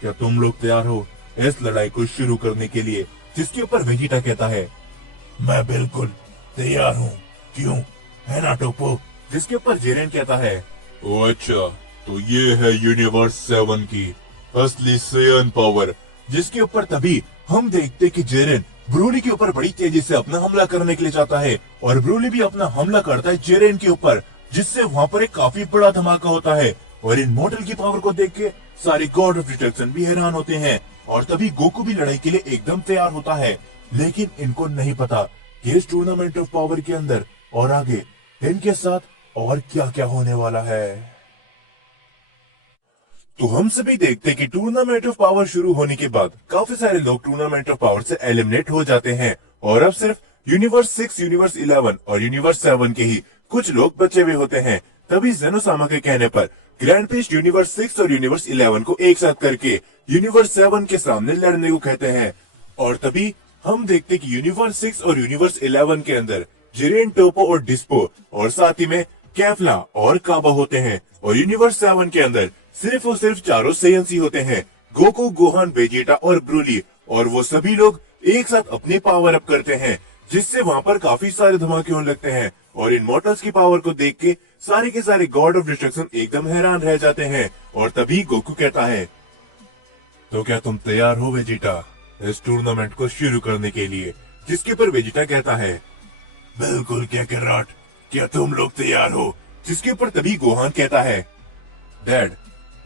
क्या तुम लोग तैयार हो इस लड़ाई को शुरू करने के लिए? जिसके ऊपर वेजिटा कहता है, मैं बिल्कुल तैयार हूँ, क्यों, है ना टोपो? जिसके ऊपर जिरेन कहता है, ओ अच्छा, तो ये है यूनिवर्स 7 की असली सेयन पावर। जिसके ऊपर तभी हम देखते कि जिरेन ब्रोली के ऊपर बड़ी तेजी से अपना हमला करने के लिए जाता है और ब्रोली भी अपना हमला करता है जिरेन के ऊपर, जिससे वहाँ पर एक काफी बड़ा धमाका होता है। और इन मॉडल की पावर को देख के सारे गॉड ऑफ डिस्ट्रक्शन भी हैरान होते हैं। और तभी गोकू भी लड़ाई के लिए एकदम तैयार होता है, लेकिन इनको नहीं पता कि इस टूर्नामेंट ऑफ पावर के अंदर और आगे इनके साथ और क्या क्या होने वाला है। तो हम सभी देखते कि टूर्नामेंट ऑफ पावर शुरू होने के बाद काफी सारे लोग टूर्नामेंट ऑफ पावर से एलिमिनेट हो जाते हैं और अब सिर्फ यूनिवर्स 6, यूनिवर्स 11 और यूनिवर्स 7 के ही कुछ लोग बचे हुए होते हैं। तभी जेनोसामा के कहने पर ग्रैंड प्रिस्ट यूनिवर्स 6 और यूनिवर्स 11 को एक साथ करके यूनिवर्स 7 के सामने लड़ने को कहते हैं। और तभी हम देखते कि यूनिवर्स 6 और यूनिवर्स 11 के अंदर जिरेन, टोपो और डिस्पो और साथ ही में कैफला और काबा होते हैं। और यूनिवर्स 7 के अंदर सिर्फ और सिर्फ चारों सेयन्स ही होते हैं, गोकू, गोहान, वेजिटा और ब्रोली। और वो सभी लोग एक साथ अपने पावर अप करते हैं, जिससे वहाँ पर काफी सारे धमाके होने लगते हैं। और इन मॉर्टल्स की पावर को देख के सारे के सारे गॉड ऑफ डिस्ट्रक्शन एकदम हैरान रह जाते हैं। और तभी गोकू कहता है, तो क्या तुम तैयार हो वेजिटा इस टूर्नामेंट को शुरू करने के लिए? जिसके पर वेजिटा कहता है, बिल्कुल काकारोट, क्या तुम लोग तैयार हो? जिसके ऊपर तभी गोहान कहता है, डैड,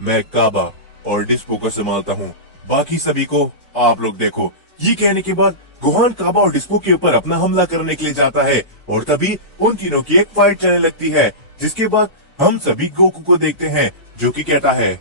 मैं काबा और डिस्पो को संभालता हूँ, बाकी सभी को आप लोग देखो। ये कहने के बाद गोहान काबा और डिस्पो के ऊपर अपना हमला करने के लिए जाता है और तभी उन तीनों की एक फाइट चलने लगती है। जिसके बाद हम सभी गोकू को देखते हैं, जो कि कहता है,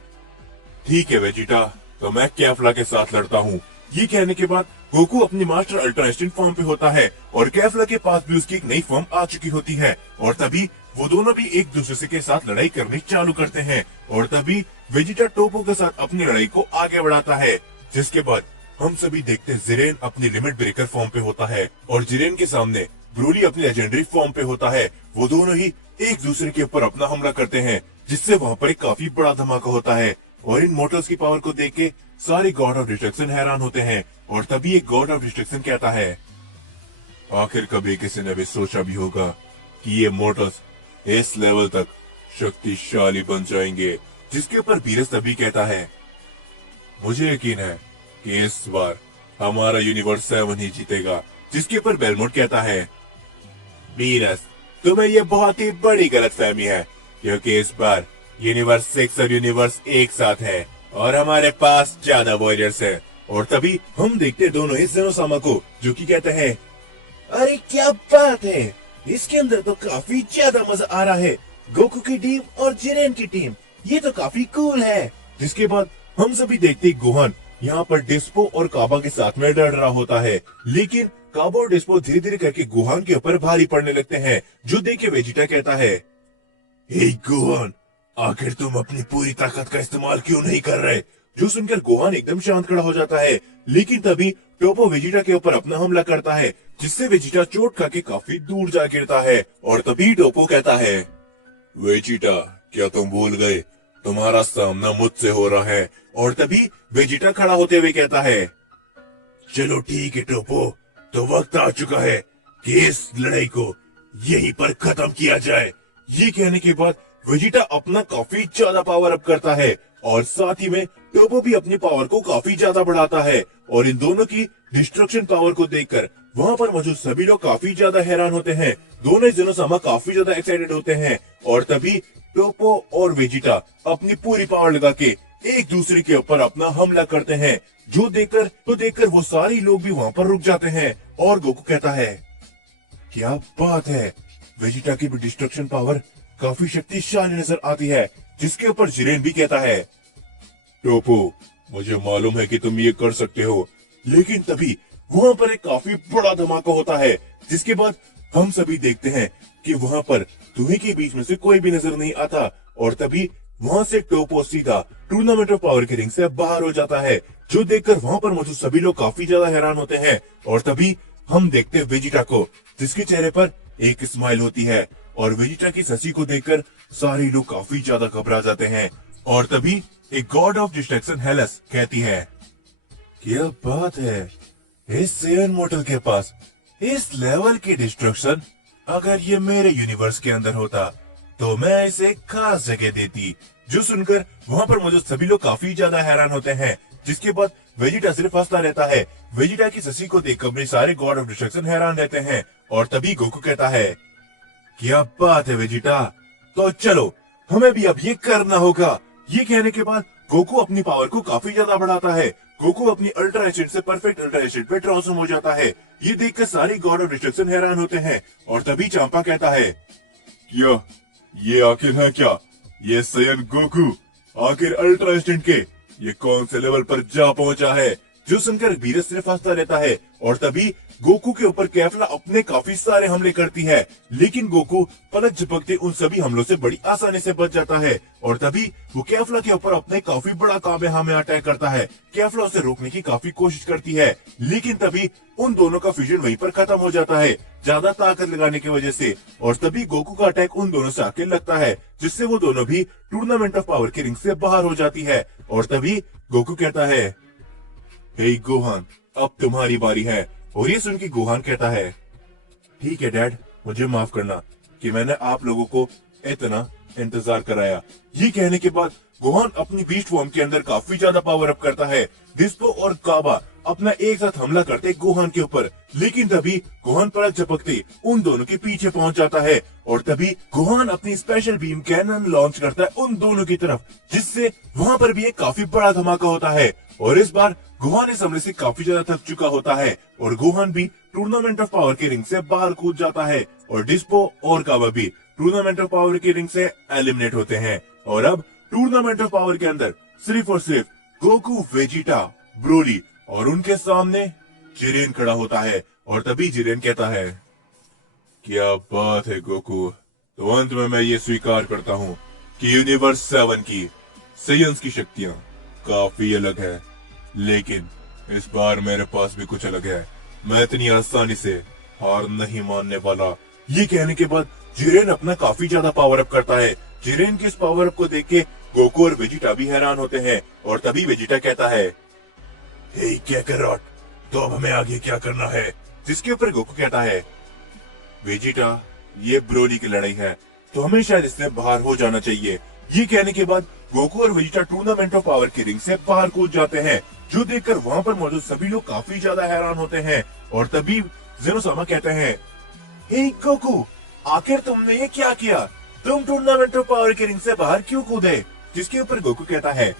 ठीक है वेजिटा, तो मैं कैफला के साथ लड़ता हूँ। ये कहने के बाद गोकू अपनी मास्टर अल्ट्रा इंस्टिंक्ट फॉर्म पे होता है और कैफला के पास भी उसकी एक नई फॉर्म आ चुकी होती है। और तभी वो दोनों भी एक दूसरे के साथ लड़ाई करनी चालू करते हैं। और तभी वेजिटा टोपो के साथ अपनी लड़ाई को आगे बढ़ाता है। जिसके बाद हम सभी देखते हैं जिरेन अपनी लिमिट ब्रेकर फॉर्म पे होता है और जिरेन के सामने ब्रोली अपनी लेजेंडरी फॉर्म पे होता है। वो दोनों ही एक दूसरे के ऊपर अपना हमला करते हैं, जिससे वहाँ पर एक काफी बड़ा धमाका होता है। और इन मोटर्स की पावर को देख के सारे गॉड ऑफ डिस्ट्रक्शन हैरान होते हैं। और तभी एक गॉड ऑफ डिस्ट्रक्शन कहता है, आखिर कभी किसी ने भी सोचा भी होगा कि ये मोटर्स इस लेवल तक शक्तिशाली बन जाएंगे? जिसके ऊपर बीरस तभी कहता है, मुझे यकीन है कि इस बार हमारा यूनिवर्स 7 ही जीतेगा। जिसके ऊपर बेलमोट कहता है, बीरस, तुम्हें ये बहुत ही बड़ी गलतफहमी है, क्योंकि इस बार यूनिवर्स 6 और यूनिवर्स एक साथ है और हमारे पास ज्यादा वॉरियर्स है। और तभी हम देखते दोनों ही जेनोसामा को, जो कि कहते हैं, अरे क्या बात है, इसके अंदर तो काफी ज्यादा मजा आ रहा है। गोकू की टीम और जिरेन की टीम, ये तो काफी कूल है। जिसके बाद हम सभी देखते गोहान यहाँ पर डिस्पो और काबा के साथ में लड़ रहा होता है, लेकिन काबा और डिस्पो धीरे धीरे करके गोहान के ऊपर भारी पड़ने लगते हैं। जो देख के वेजिटा कहता है, हे गोहान, आखिर तुम अपनी पूरी ताकत का इस्तेमाल क्यों नहीं कर रहे? जो सुनकर गोहान एकदम शांत खड़ा हो जाता है, लेकिन तभी टोपो वेजिटा के ऊपर अपना हमला करता है, जिससे वेजिटा चोट खा के काफी दूर जा गिरता है। और तभी टोपो कहता है, वेजिटा, क्या तुम भूल गए तुम्हारा सामना मुझसे हो रहा है? और तभी वेजिटा खड़ा होते हुए कहता है, चलो ठीक है टोपो, तो वक्त आ चुका है कि इस लड़ाई को यहीं पर खत्म किया जाए। ये कहने के बाद वेजिटा अपना काफी ज्यादा पावर अप करता है और साथ ही में टोपो भी अपनी पावर को काफी ज्यादा बढ़ाता है। और इन दोनों की डिस्ट्रक्शन पावर को देखकर वहाँ पर मौजूद सभी लोग काफी ज्यादा हैरान होते हैं। दोनों जेनोसामा काफी ज्यादा एक्साइटेड होते हैं। और तभी टोपो और वेजिटा अपनी पूरी पावर लगा के एक दूसरे के ऊपर अपना हमला करते हैं, जो देखकर वो सारे लोग भी वहाँ पर रुक जाते हैं। और गोकू कहता है, क्या बात है, वेजिटा की भी डिस्ट्रक्शन पावर काफी शक्तिशाली नजर आती है। जिसके ऊपर जिरेन भी कहता है, टोपो, मुझे मालूम है कि तुम ये कर सकते हो। लेकिन तभी वहाँ पर एक काफी बड़ा धमाका होता है, जिसके बाद हम सभी देखते हैं कि वहाँ पर तुम्हें के बीच में से कोई भी नजर नहीं आता। और तभी वहाँ से टोपो सीधा टूर्नामेंट ऑफ पावर के रिंग से बाहर हो जाता है, जो देखकर वहाँ पर मौजूद सभी लोग काफी ज्यादा हैरान होते हैं। और तभी हम देखते हैं वेजिटा को, जिसके चेहरे पर एक स्माइल होती है। और वेजिटा की हंसी को देखकर सारे लोग काफी ज्यादा घबरा जाते हैं और तभी एक गॉड ऑफ डिस्ट्रैक्शन हेलस कहती है, क्या बात है, इस सेवन मोटल के पास इस लेवल की डिस्ट्रक्शन, अगर ये मेरे यूनिवर्स के अंदर होता तो मैं इसे एक खास जगह देती। जो सुनकर वहाँ पर मौजूद सभी लोग काफी ज्यादा हैरान होते हैं, जिसके बाद वेजिटा सिर्फ हंसता रहता है। वेजिटा की हंसी को देखकर अपने सारे गॉड ऑफ डिस्ट्रक्शन हैरान रहते हैं और तभी गोकू कहता है, क्या बात है वेजिटा, तो चलो हमें भी अब ये करना होगा। ये कहने के बाद गोकू अपनी पावर को काफी ज्यादा बढ़ाता है। गोकू अपनी अल्ट्रा एस्टेट से परफेक्ट अल्ट्रा एस्टेट पे ट्रांसफॉर्म हो जाता है। ये देखकर सारी गॉड ऑफ डिस्ट्रक्शन हैरान होते हैं और तभी चांपा कहता है, क्या ये आखिर है क्या, ये सयन गोकू आखिर अल्ट्रा एस्टेट के ये कौन से लेवल पर जा पहुंचा है। जो सुनकर वीरस सिर्फ हंसता रहता है और तभी गोकू के ऊपर कैफला अपने काफी सारे हमले करती है, लेकिन गोकू पलक झपकते उन सभी हमलों से बड़ी आसानी से बच जाता है और तभी वो कैफला के ऊपर अपने काफी बड़ा कामेहामेहा अटैक करता है। कैफला उसे रोकने की काफी कोशिश करती है, लेकिन तभी उन दोनों का फ्यूजन वहीं पर खत्म हो जाता है ज्यादा ताकत लगाने की वजह से, और तभी गोकू का अटैक उन दोनों से आके लगता है, जिससे वो दोनों भी टूर्नामेंट ऑफ पावर की रिंग से बाहर हो जाती है। और तभी गोकू कहता है, हे गोहान, अब तुम्हारी बारी है। और ये सुन के गोहान कहता है, ठीक है डैड, मुझे माफ करना कि मैंने आप लोगों को इतना इंतजार कराया। ये कहने के बाद गोहान अपनी बीस्ट फॉर्म के अंदर काफी ज्यादा पावर अप करता है। डिस्पो और काबा अपना एक साथ हमला करते गोहान के ऊपर, लेकिन तभी गोहान पलक झपकते उन दोनों के पीछे पहुंच जाता है और तभी गोहान अपनी स्पेशल बीम कैनन लॉन्च करता है उन दोनों की तरफ, जिससे वहां पर भी एक काफी बड़ा धमाका होता है। और इस बार गोहान इस हमले से काफी ज्यादा थक चुका होता है और गोहान भी टूर्नामेंट ऑफ पावर की रिंग से बाहर कूद जाता है और डिस्पो और काबा भी टूर्नामेंट ऑफ पावर की रिंग से एलिमिनेट होते हैं। और अब टूर्नामेंट ऑफ पावर के अंदर सिर्फ और सिर्फ गोकू, वेजिटा, ब्रोली और उनके सामने जिरेन खड़ा होता है। और तभी जिरेन कहता है, क्या बात है गोकू, तो अंत में मैं ये स्वीकार करता हूँ कि यूनिवर्स 7 की साइंस की शक्तियाँ काफी अलग है, लेकिन इस बार मेरे पास भी कुछ अलग है। मैं इतनी आसानी से हार नहीं मानने वाला। ये कहने के बाद जिरेन अपना काफी ज्यादा पावर अप करता है। जिरेन के इस पावर अप को देख के गोकू और वेजिटा भी हैरान होते हैं और तभी वेजिटा कहता है, हे कैकरॉट, तो अब हमें आगे क्या करना है। जिसके ऊपर गोकू कहता है, वेजिटा, ये ब्रोली की लड़ाई है तो हमें शायद इससे बाहर हो जाना चाहिए। ये कहने के बाद गोकू और वेजिटा टूर्नामेंट ऑफ पावर की रिंग से बाहर कूद जाते हैं, जो देखकर वहाँ पर मौजूद सभी लोग काफी ज्यादा हैरान होते हैं। और तभी जेनोसामा कहते हैं, हे गोकू, आखिर तुमने ये क्या किया, तुम टूर्नामेंट ऑफ पावर की रिंग से बाहर क्यों कूदे। जिसके ऊपर गोकू कहता है,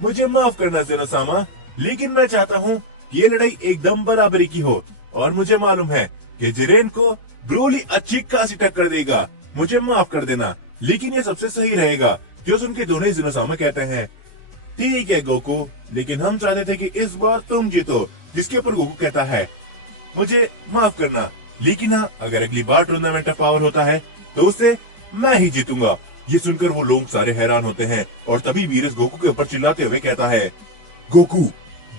मुझे माफ करना जेनोसामा, लेकिन मैं चाहता हूँ ये लड़ाई एकदम बराबरी की हो और मुझे मालूम है कि जिरेन को ब्रोली अच्छी खासी टक्कर देगा। मुझे माफ कर देना, लेकिन ये सबसे सही रहेगा। जो सुन के दोनों जेनोसामा कहते हैं, ठीक है गोकू, लेकिन हम चाहते थे कि इस बार तुम जीतो। जिसके ऊपर गोकू कहता है, मुझे माफ करना, लेकिन हाँ, अगर अगली बार टूर्नामेंट ऑफ पावर होता है तो उससे मैं ही जीतूंगा। ये सुनकर वो लोग सारे हैरान होते हैं और तभी वीरस गोकू के ऊपर चिल्लाते हुए कहता है, गोकू,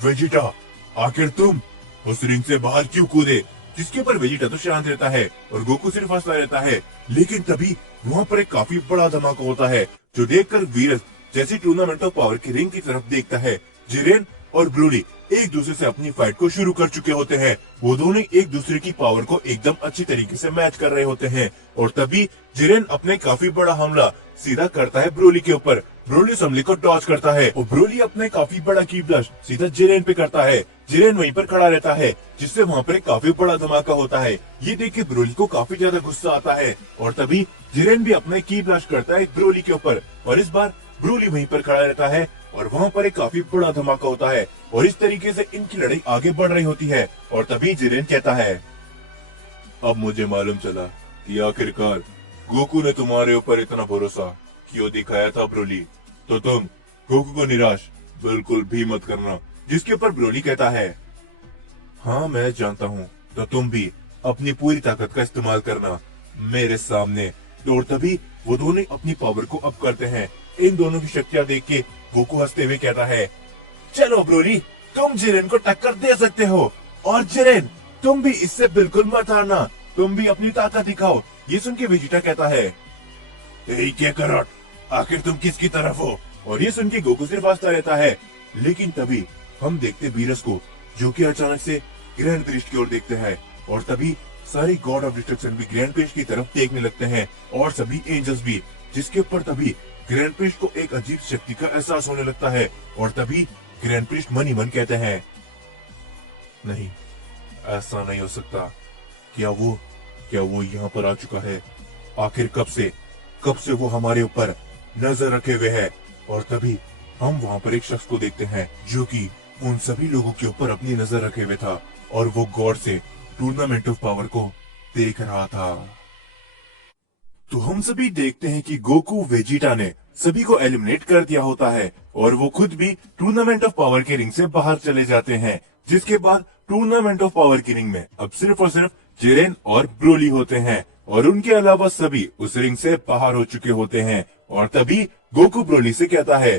वेजिटा, आखिर तुम उस रिंग से बाहर क्यों कूदे। जिसके ऊपर वेजिटा तो शांत रहता है और गोकू सिर्फ हंसता रहता है, लेकिन तभी वहाँ पर एक काफी बड़ा धमाका होता है, जो देखकर वीरस जैसे टूर्नामेंट ऑफ पावर की रिंग की तरफ देखता है, जिरेन और ब्रोली एक दूसरे से अपनी फाइट को शुरू कर चुके होते हैं। वो दोनों एक दूसरे की पावर को एकदम अच्छी तरीके से मैच कर रहे होते हैं और तभी जिरेन अपने काफी बड़ा हमला सीधा करता है ब्रोली के ऊपर। ब्रोली उस हमले को डॉज करता है और ब्रोली अपने काफी बड़ा की ब्लास्ट सीधा जिरेन पे करता है। जिरेन वहीं पर खड़ा रहता है, जिससे वहाँ पर एक काफी बड़ा धमाका होता है। ये देख के ब्रोली को काफी ज्यादा गुस्सा आता है और तभी जिरेन भी अपने की ब्लास्ट करता है ब्रोली के ऊपर और इस बार ब्रोली वहीं पर खड़ा रहता है और वहाँ पर एक काफी बड़ा धमाका होता है और इस तरीके से इनकी लड़ाई आगे बढ़ रही होती है। और तभी जिरेन कहता है, अब मुझे मालूम चला कि आखिरकार गोकू ने तुम्हारे ऊपर इतना भरोसा क्यों दिखाया था ब्रोली, तो तुम गोकू को निराश बिल्कुल भी मत करना। जिसके ऊपर ब्रोली कहता है, हाँ मैं जानता हूँ, तो तुम भी अपनी पूरी ताकत का इस्तेमाल करना मेरे सामने। और तभी वो दोनों अपनी पावर को अप करते हैं। इन दोनों की शक्तियां देख के गोकू हंसते हुए कहता है, चलो ब्रोली, तुम जिरेन को टक्कर दे सकते हो और जिरेन तुम भी इससे बिल्कुल मत हारना, तुम भी अपनी ताकत दिखाओ। ये सुन के वेजिटा कहता है, क्या करट, आखिर तुम किसकी तरफ हो? और ये सुन के गोकू सिर्फ हंसता रहता है। लेकिन तभी हम देखते बीरस को, जो कि अचानक से ग्रैंड प्रीस्ट की ओर देखते हैं। और तभी सारे गॉड ऑफ डिस्ट्रक्शन भी ग्रैंड प्रीस्ट की तरफ देखने लगते हैं, और सभी एंजल्स भी। जिसके ऊपर तभी ग्रैंड प्रीस्ट को एक अजीब शक्ति का एहसास होने लगता है। और तभी ग्रैंड प्रीस्ट मन ही मन कहते हैं, नहीं, ऐसा नहीं हो सकता। क्या वो यहाँ पर आ चुका है? आखिर कब से वो हमारे ऊपर नजर रखे हुए है? और तभी हम वहाँ पर एक शख्स को देखते हैं, जो कि उन सभी लोगों के ऊपर अपनी नजर रखे हुए था, और वो गॉड से टूर्नामेंट ऑफ पावर को देख रहा था। तो हम सभी देखते हैं कि गोकू वेजिटा ने सभी को एलिमिनेट कर दिया होता है, और वो खुद भी टूर्नामेंट ऑफ पावर के रिंग से बाहर चले जाते हैं। जिसके बाद टूर्नामेंट ऑफ पावर की रिंग में अब सिर्फ और सिर्फ जिरेन और ब्रोली होते हैं, और उनके अलावा सभी उस रिंग से बाहर हो चुके होते हैं। और तभी गोकू ब्रोली से कहता है,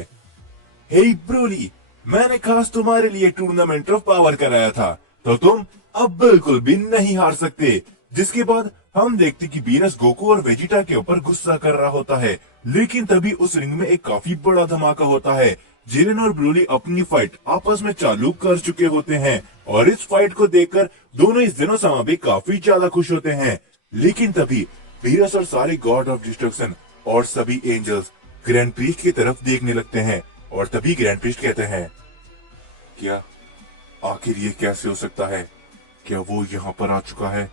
हे ब्रोली, मैंने खास तुम्हारे लिए टूर्नामेंट ऑफ पावर कराया था, तो तुम अब बिल्कुल भी नहीं हार सकते। जिसके बाद हम देखते कि बीरस गोकू और वेजिटा के ऊपर गुस्सा कर रहा होता है। लेकिन तभी उस रिंग में एक काफी बड़ा धमाका होता है। जिरेन और ब्रोली अपनी फाइट आपस में चालू कर चुके होते हैं, और इस फाइट को देखकर दोनों इस दिनों समा भी काफी ज्यादा खुश होते हैं। लेकिन तभी बीरस और सारे गॉड ऑफ डिस्ट्रक्शन और सभी एंजल्स ग्रैंड प्रीस्ट की तरफ देखने लगते हैं। और तभी ग्रैंड प्रीस्ट कहते हैं, क्या आखिर ये कैसे हो सकता है? क्या वो यहाँ पर आ चुका है?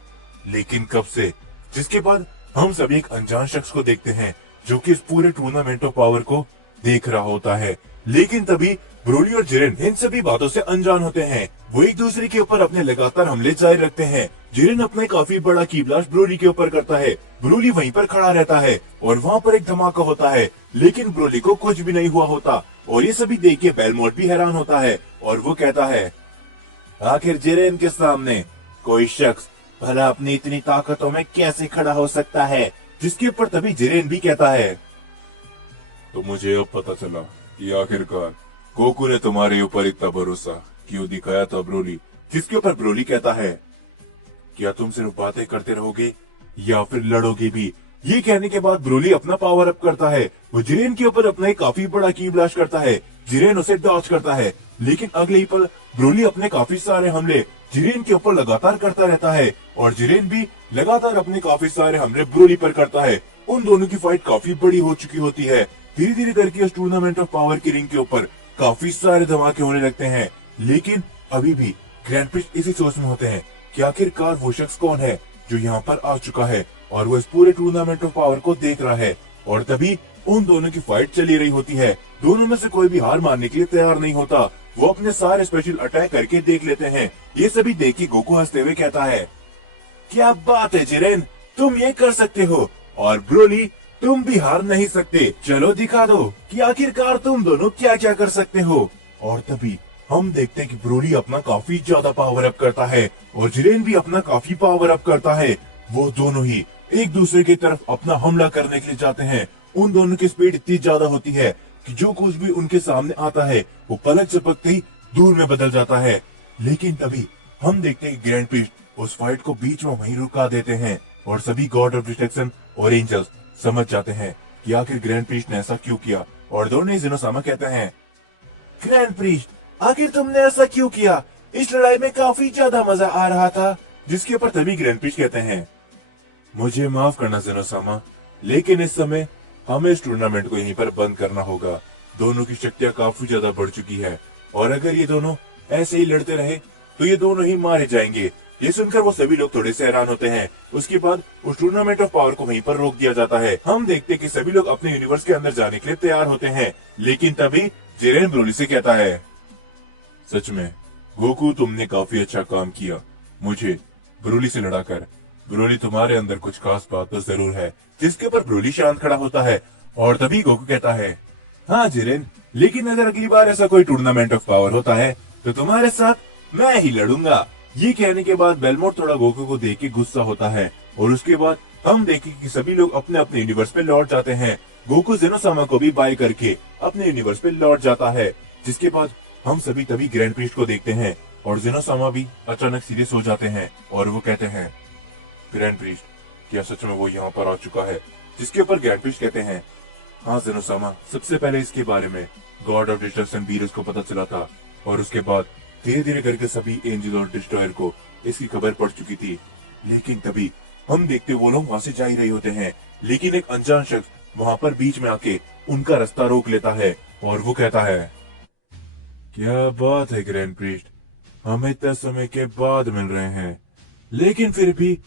लेकिन कब से? जिसके बाद हम सभी एक अनजान शख्स को देखते हैं, जो कि इस पूरे टूर्नामेंट ऑफ पावर को देख रहा होता है। लेकिन तभी ब्रोली और जिरेन इन सभी बातों से अनजान होते हैं। वो एक दूसरे के ऊपर अपने लगातार हमले जारी रखते हैं। जिरेन अपना काफी बड़ा की ब्लास्ट ब्रोली के ऊपर करता है। ब्रोली वहीं पर खड़ा रहता है, और वहाँ पर एक धमाका होता है। लेकिन ब्रोली को कुछ भी नहीं हुआ होता, और ये सभी देख के बेलमोट भी हैरान होता है, और वो कहता है, आखिर जिरेन के सामने कोई शख्स भला अपनी इतनी ताकतों में कैसे खड़ा हो सकता है? जिसके ऊपर तभी जिरेन भी कहता है, तो मुझे अब पता चला कि आखिरकार गोकू ने तुम्हारे ऊपर इतना भरोसा क्यों दिखाया था ब्रोली। जिसके ऊपर ब्रोली कहता है, क्या तुम सिर्फ बातें करते रहोगे या फिर लड़ोगे भी? ये कहने के बाद ब्रोली अपना पावर अप करता है। वो जिरेन के ऊपर अपना एक काफी बड़ा की ब्लास्ट करता है। जिरेन उसे डॉज करता है, लेकिन अगले ही पल ब्रोली अपने काफी सारे हमले जिरेन के ऊपर लगातार करता रहता है, और जिरेन भी लगातार अपने काफी सारे हमले ब्रोली पर करता है। उन दोनों की फाइट काफी बड़ी हो चुकी होती है। धीरे धीरे करके इस टूर्नामेंट ऑफ पावर की रिंग के ऊपर काफी सारे धमाके होने लगते हैं। लेकिन अभी भी ग्रैंड प्रीस्ट इसी सोच में होते हैं कि आखिरकार वो शख्स कौन है जो यहाँ पर आ चुका है, और वो इस पूरे टूर्नामेंट ऑफ पावर को देख रहा है। और तभी उन दोनों की फाइट चली रही होती है। दोनों में से कोई भी हार मानने के लिए तैयार नहीं होता। वो अपने सारे स्पेशल अटैक करके देख लेते हैं। ये सभी देख के गोकू हंसते हुए कहता है, क्या बात है जिरेन, तुम ये कर सकते हो, और ब्रोली तुम भी हार नहीं सकते। चलो दिखा दो कि आखिरकार तुम दोनों क्या क्या कर सकते हो। और तभी हम देखते हैं कि ब्रोली अपना काफी ज्यादा पावर अप करता है, और जिरेन भी अपना काफी पावर अप करता है। वो दोनों ही एक दूसरे की तरफ अपना हमला करने के लिए जाते हैं। उन दोनों की स्पीड इतनी ज्यादा होती है कि जो कुछ भी उनके सामने आता है वो पलक झपकते ही दूर में बदल जाता है। लेकिन तभी हम देखते हैं कि ग्रैंड प्रीस्ट उस फाइट को बीच में वहीं रुका देते हैं, और सभी गॉड ऑफ डिस्ट्रक्शन और एंजल्स समझ जाते हैं कि आखिर ग्रैंड प्रीस्ट ने ऐसा क्यों किया। और दोनों ही जिनोसामा कहते हैं, ग्रैंड प्रीस्ट, आखिर तुमने ऐसा क्यों किया? इस लड़ाई में काफी ज्यादा मजा आ रहा था। जिसके ऊपर तभी ग्रैंड प्रीस्ट कहते हैं, मुझे माफ करना जिनोसामा, लेकिन इस समय हमें इस टूर्नामेंट को यहीं पर बंद करना होगा। दोनों की शक्तियां काफी ज्यादा बढ़ चुकी है, और अगर ये दोनों ऐसे ही लड़ते रहे तो ये दोनों ही मारे जाएंगे। ये सुनकर वो सभी लोग थोड़े से हैरान होते हैं। उसके बाद उस टूर्नामेंट ऑफ पावर को वहीं पर रोक दिया जाता है। हम देखते कि सभी लोग अपने यूनिवर्स के अंदर जाने के लिए तैयार होते हैं। लेकिन तभी जिरेन ब्रोली से कहता है, सच में गोकू, तुमने काफी अच्छा काम किया मुझे ब्रोली से लड़ाकर। ब्रोली, तुम्हारे अंदर कुछ खास बात तो जरूर है। जिसके ऊपर ब्रोली शांत खड़ा होता है, और तभी गोकू कहता है, हाँ जिरेन, लेकिन अगर अगली बार ऐसा कोई टूर्नामेंट ऑफ पावर होता है तो तुम्हारे साथ मैं ही लड़ूंगा। ये कहने के बाद बेलमोट थोड़ा गोकू को देख के गुस्सा होता है, और उसके बाद हम देखें कि सभी लोग अपने अपने यूनिवर्स पे लौट जाते हैं। गोकू जिनोसामा को भी बाय करके अपने यूनिवर्स पे लौट जाता है। जिसके बाद हम सभी तभी ग्रैंड प्रीस्ट को देखते हैं, और जिनोसामा भी अचानक सीरियस हो जाते हैं, और वो कहते हैं, ग्रैंड प्रीस्ट, क्या सच में वो यहाँ पर आ चुका है? जिसके ऊपर ग्रैंड प्रीस्ट कहते हैं, हाँ ज़ेनोसामा, सबसे पहले इसके बारे में गॉड ऑफ डिस्ट्रक्शन वीरस को पता चला था, और उसके बाद धीरे धीरे करके सभी एंजल और डिस्ट्रॉयर को इसकी खबर पड़ चुकी थी। लेकिन तभी हम देखते वो लोग वहां से जा ही रहे होते हैं, लेकिन एक अनजान शख्स वहां पर बीच में आके उनका रास्ता रोक लेता है और वो कहता है, क्या बात है ग्रैंड प्रीस्ट, हम इतने समय के बाद मिल रहे हैं, लेकिन फिर भी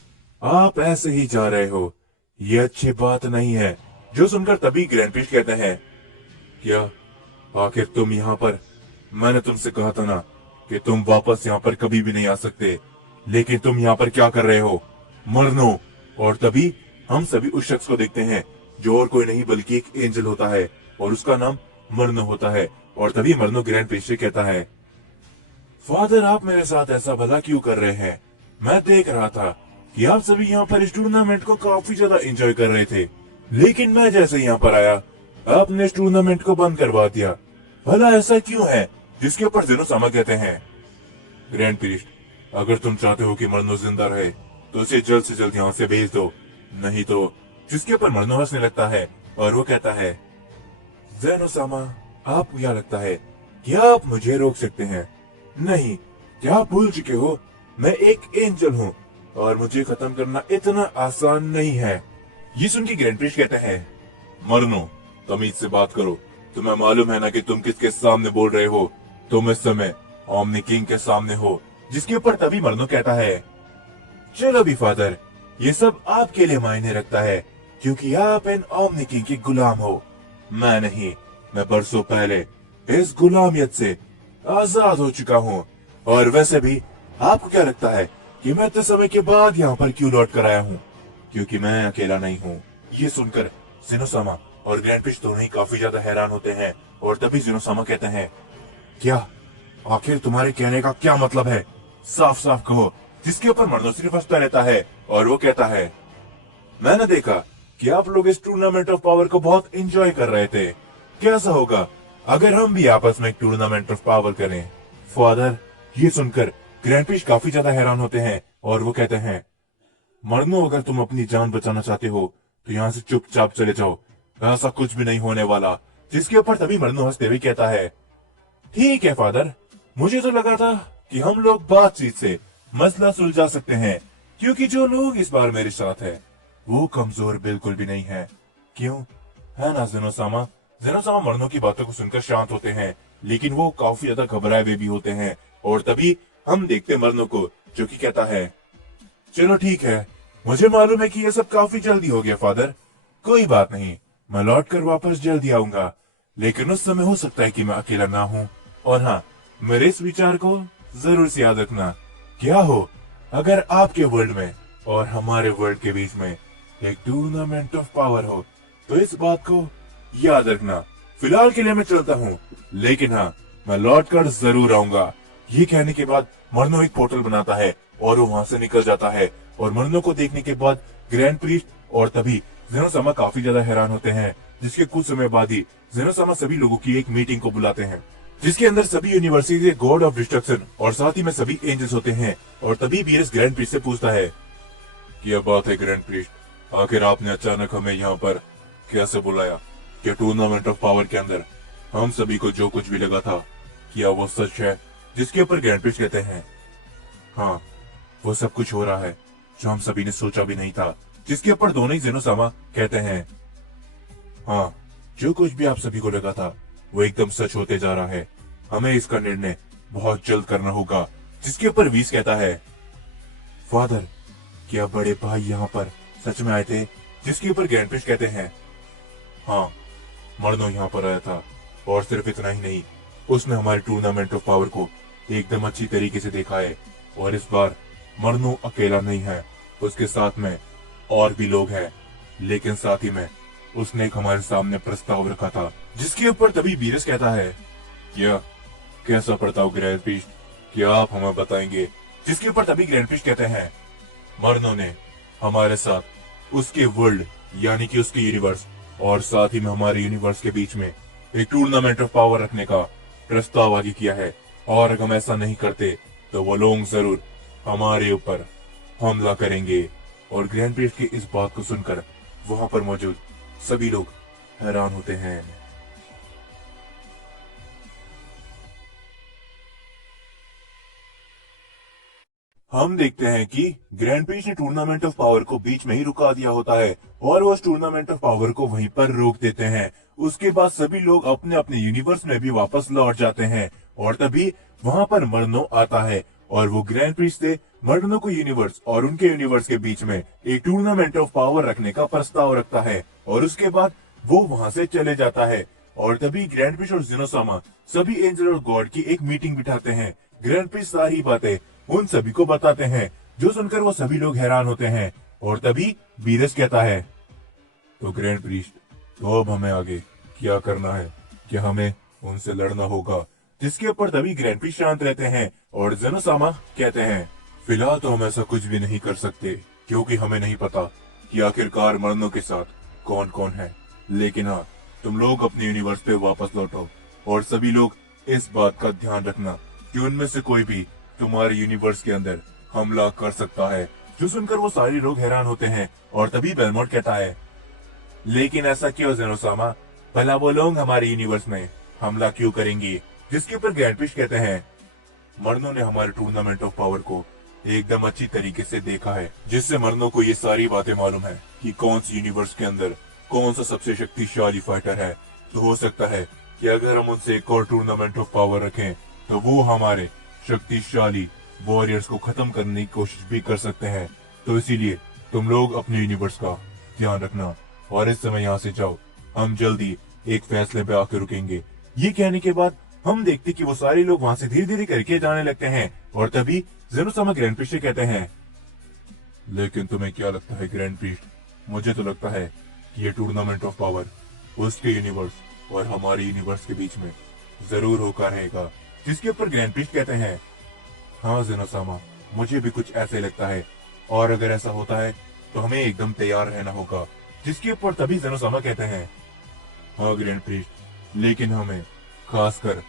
आप ऐसे ही जा रहे हो, ये अच्छी बात नहीं है। जो सुनकर तभी ग्रैंड प्रीस्ट कहते हैं, क्या आखिर तुम यहाँ पर, मैंने तुमसे कहा था ना कि तुम वापस यहाँ पर कभी भी नहीं आ सकते, लेकिन तुम यहाँ पर क्या कर रहे हो, मरनो। और तभी हम सभी उस शख्स को देखते हैं जो और कोई नहीं बल्कि एक एंजल होता है और उसका नाम मरनो होता है। और तभी मरनो ग्रैंड प्रीस्ट से कहता है, फादर आप मेरे साथ ऐसा भला क्यों कर रहे हैं, मैं देख रहा था कि आप सभी यहाँ पर इस टूर्नामेंट को काफी ज्यादा एंजॉय कर रहे थे, लेकिन मैं जैसे यहाँ पर आया आपने इस टूर्नामेंट को बंद करवा दिया, भला ऐसा क्यों है। जिसके ऊपर ज़ेनोसामा कहते हैं, ग्रैंड प्रीस्ट अगर तुम चाहते हो कि मरनो जिंदा रहे तो उसे जल्द से जल्द यहाँ से भेज दो, नहीं तो। जिसके ऊपर मरनो हंसने लगता है और वो कहता है, ज़ेनोसामा आपको क्या लगता है क्या आप मुझे रोक सकते हैं, नहीं, क्या आप भूल चुके हो मैं एक एंजल हूँ और मुझे खत्म करना इतना आसान नहीं है। ये सुन के ग्रैंड प्रीस्ट कहते हैं, मरनो तमीज से बात करो, तुम्हें मालूम है ना कि तुम किसके सामने बोल रहे हो, तुम इस समय ओमनी किंग के सामने हो। जिसके ऊपर तभी मरनो कहता है, चलो भी फादर, ये सब आपके लिए मायने रखता है क्योंकि आप इन ओमनी किंग के गुलाम हो, मैं नहीं, मैं बरसों पहले इस गुलामियत से आजाद हो चुका हूँ। और वैसे भी आपको क्या लगता है कि मैं इतने समय के बाद यहाँ पर क्यों लौट कर आया हूँ, क्योंकि मैं अकेला नहीं हूँ। ये सुनकर ज़ेनोसामा और ग्रैंड प्रीस्ट दोनों ही काफी ज्यादा हैरान होते हैं। और तभी ज़ेनोसामा कहते हैं, क्या आखिर तुम्हारे कहने का क्या मतलब है, साफ साफ कहो। जिसके ऊपर मरनो सिर्फ हंसता रहता है और वो कहता है, मैंने देखा कि आप लोग इस टूर्नामेंट ऑफ पावर को बहुत एंजॉय कर रहे थे, कैसा होगा अगर हम भी आपस में एक टूर्नामेंट ऑफ पावर करें। फादर ये सुनकर ग्रैंड प्रीस्ट काफी ज्यादा हैरान होते हैं और वो कहते हैं, मरनो अगर तुम अपनी जान बचाना चाहते हो तो यहाँ से चुपचाप चले जाओ, ऐसा कुछ भी नहीं होने वाला। जिसके ऊपर तभी मरनो हंसते हुए कहता है, ठीक है फादर, मुझे तो लगा था कि हम लोग बातचीत से मसला सुलझा सकते हैं, क्योंकि जो लोग इस बार मेरे साथ है वो कमजोर बिल्कुल भी नहीं है, क्यों है ना ज़ेनोसामा। ज़ेनोसामा मरनो की बातों को सुनकर शांत होते हैं, लेकिन वो काफी ज्यादा घबराए हुए भी होते हैं। और तभी हम देखते मरनो को जो कि कहता है, चलो ठीक है, मुझे मालूम है कि ये सब काफी जल्दी हो गया फादर, कोई बात नहीं, मैं लौट कर वापस जल्दी आऊंगा, लेकिन उस समय हो सकता है कि मैं अकेला ना हूँ। और हाँ, मेरे इस विचार को जरूर से याद रखना, क्या हो अगर आपके वर्ल्ड में और हमारे वर्ल्ड के बीच में एक टूर्नामेंट ऑफ पावर हो, तो इस बात को याद रखना। फिलहाल के लिए मैं चलता हूँ, लेकिन हाँ, मैं लौट कर जरूर आऊंगा। ये कहने के बाद मरनो एक पोर्टल बनाता है और वो वहां से निकल जाता है। और मरनो को देखने के बाद ग्रैंड प्रीस्ट और तभी ज़ेनोसामा काफी ज्यादा हैरान होते हैं। जिसके कुछ समय बाद ही ज़ेनोसामा सभी लोगों की एक मीटिंग को बुलाते हैं, जिसके अंदर सभी यूनिवर्सिटी के गॉड ऑफ डिस्ट्रक्शन और साथ ही में सभी एंजल्स होते हैं। और तभी वीरस ग्रैंड प्रीस्ट से पूछता है, क्या बात है ग्रैंड प्रीस्ट, आखिर आपने अचानक हमें यहाँ पर कैसे बुलाया, क्या टूर्नामेंट ऑफ पावर के अंदर हम सभी को जो कुछ भी लगा था क्या वो सच है। जिसके ऊपर ग्रैंड प्रीस्ट कहते हैं, हाँ, वो सब कुछ हो रहा है जो हम सभी ने सोचा भी नहीं था। जिसके ऊपर दोनों ही ज़ेनोसामा कहते हैं, हाँ, जो कुछ भी आप सभी को लगा था वो एकदम सच होते जा रहा है, हमें इसका निर्णय बहुत जल्द करना होगा। जिसके ऊपर वीस कहता है, फादर क्या बड़े भाई यहाँ पर सच में आए थे। जिसके ऊपर ग्रैंड प्रीस्ट कहते हैं, हाँ, मरनो यहाँ पर आया था और सिर्फ इतना ही नहीं, उसने हमारे टूर्नामेंट ऑफ पावर को एकदम अच्छी तरीके से देखा है। और इस बार मरनो अकेला नहीं है, उसके साथ में और भी लोग हैं, लेकिन साथ ही में उसने एक हमारे सामने प्रस्ताव रखा था। जिसके ऊपर तभी वीरस कहता है, क्या कैसा प्रस्ताव ग्रैंड प्रीस्ट, क्या आप हमें बताएंगे। जिसके ऊपर तभी ग्रैंड प्रीस्ट कहते हैं, मरनो ने हमारे साथ उसके वर्ल्ड यानी कि उसके यूनिवर्स और साथ ही में हमारे यूनिवर्स के बीच में एक टूर्नामेंट ऑफ पावर रखने का प्रस्ताव आगे किया है, और अगर हम ऐसा नहीं करते तो वो लोग जरूर हमारे ऊपर हमला करेंगे। और ग्रैंड प्रीस्ट की इस बात को सुनकर वहां पर मौजूद सभी लोग हैरान होते हैं। हम देखते हैं कि ग्रैंड प्रिक्स ने टूर्नामेंट ऑफ पावर को बीच में ही रुका दिया होता है और वो उस टूर्नामेंट ऑफ पावर को वहीं पर रोक देते हैं। उसके बाद सभी लोग अपने अपने यूनिवर्स में भी वापस लौट जाते हैं और तभी वहां पर मर्नो आता है और वो ग्रैंड प्रिक्स से मर्नो को यूनिवर्स और उनके यूनिवर्स के बीच में एक टूर्नामेंट ऑफ पावर रखने का प्रस्ताव रखता है और उसके बाद वो वहां से चले जाता है। और तभी ग्रैंड प्रिक्स और ज़ेनोसामा सभी एंजल और गॉड की एक मीटिंग बिठाते हैं। ग्रैंड प्रिक्स सारी बातें उन सभी को बताते हैं, जो सुनकर वो सभी लोग हैरान होते हैं। और तभी बीरस कहता है, तो ग्रैंड प्रीस्ट, तो अब हमें आगे क्या करना है? क्या हमें उनसे लड़ना होगा? जिसके ऊपर तभी ग्रैंड प्रीस्ट शांत रहते हैं और ज़ेनोसामा कहते हैं, फिलहाल तो हम ऐसा कुछ भी नहीं कर सकते क्योंकि हमें नहीं पता कि आखिरकार मर्नो के साथ कौन कौन है। लेकिन हाँ, तुम लोग अपने यूनिवर्स पे वापस लौटो और सभी लोग इस बात का ध्यान रखना कि उनमें से कोई भी तुम्हारे यूनिवर्स के अंदर हमला कर सकता है। जो सुनकर वो सारे लोग हैरान होते हैं और तभी बेलमोंट कहता है, लेकिन ऐसा क्यों ज़ेनोसामा? भला वो लोग हमारे यूनिवर्स में हमला क्यों करेंगे? जिसके ऊपर ग्रैंड प्रिक्स कहते हैं, मर्नो ने हमारे टूर्नामेंट ऑफ पावर को एकदम अच्छी तरीके से देखा है, जिससे मर्नो को ये सारी बातें मालूम है कि कौन सी यूनिवर्स के अंदर कौन सा सबसे शक्तिशाली फाइटर है। तो हो सकता है कि अगर हम उनसे एक और टूर्नामेंट ऑफ पावर रखें तो वो हमारे शक्तिशाली वॉरियर्स को खत्म करने की कोशिश भी कर सकते हैं। तो इसीलिए तुम लोग अपने यूनिवर्स का ध्यान रखना और इस समय यहाँ से जाओ, हम जल्दी एक फैसले पे आकर रुकेंगे। ये कहने के बाद हम देखते कि वो सारे लोग वहां से धीरे धीरे करके जाने लगते हैं और तभी ज़ेनोसामा ग्रैंड प्रिक्स से कहते हैं, लेकिन तुम्हें क्या लगता है ग्रैंड प्रिक्स? मुझे तो लगता है कि ये टूर्नामेंट ऑफ पावर उसके यूनिवर्स और हमारे यूनिवर्स के बीच में जरूर होकर रहेगा। जिसके ऊपर ग्रैंड प्रिक्स कहते हैं, हाँ ज़ेनोसामा, मुझे भी कुछ ऐसे लगता है और अगर ऐसा होता है तो हमें एकदम तैयार रहना होगा। जिसके ऊपर तभी ज़ेनोसामा कहते हैं, हाँ ग्रैंड प्रिक्स, लेकिन हमें खासकर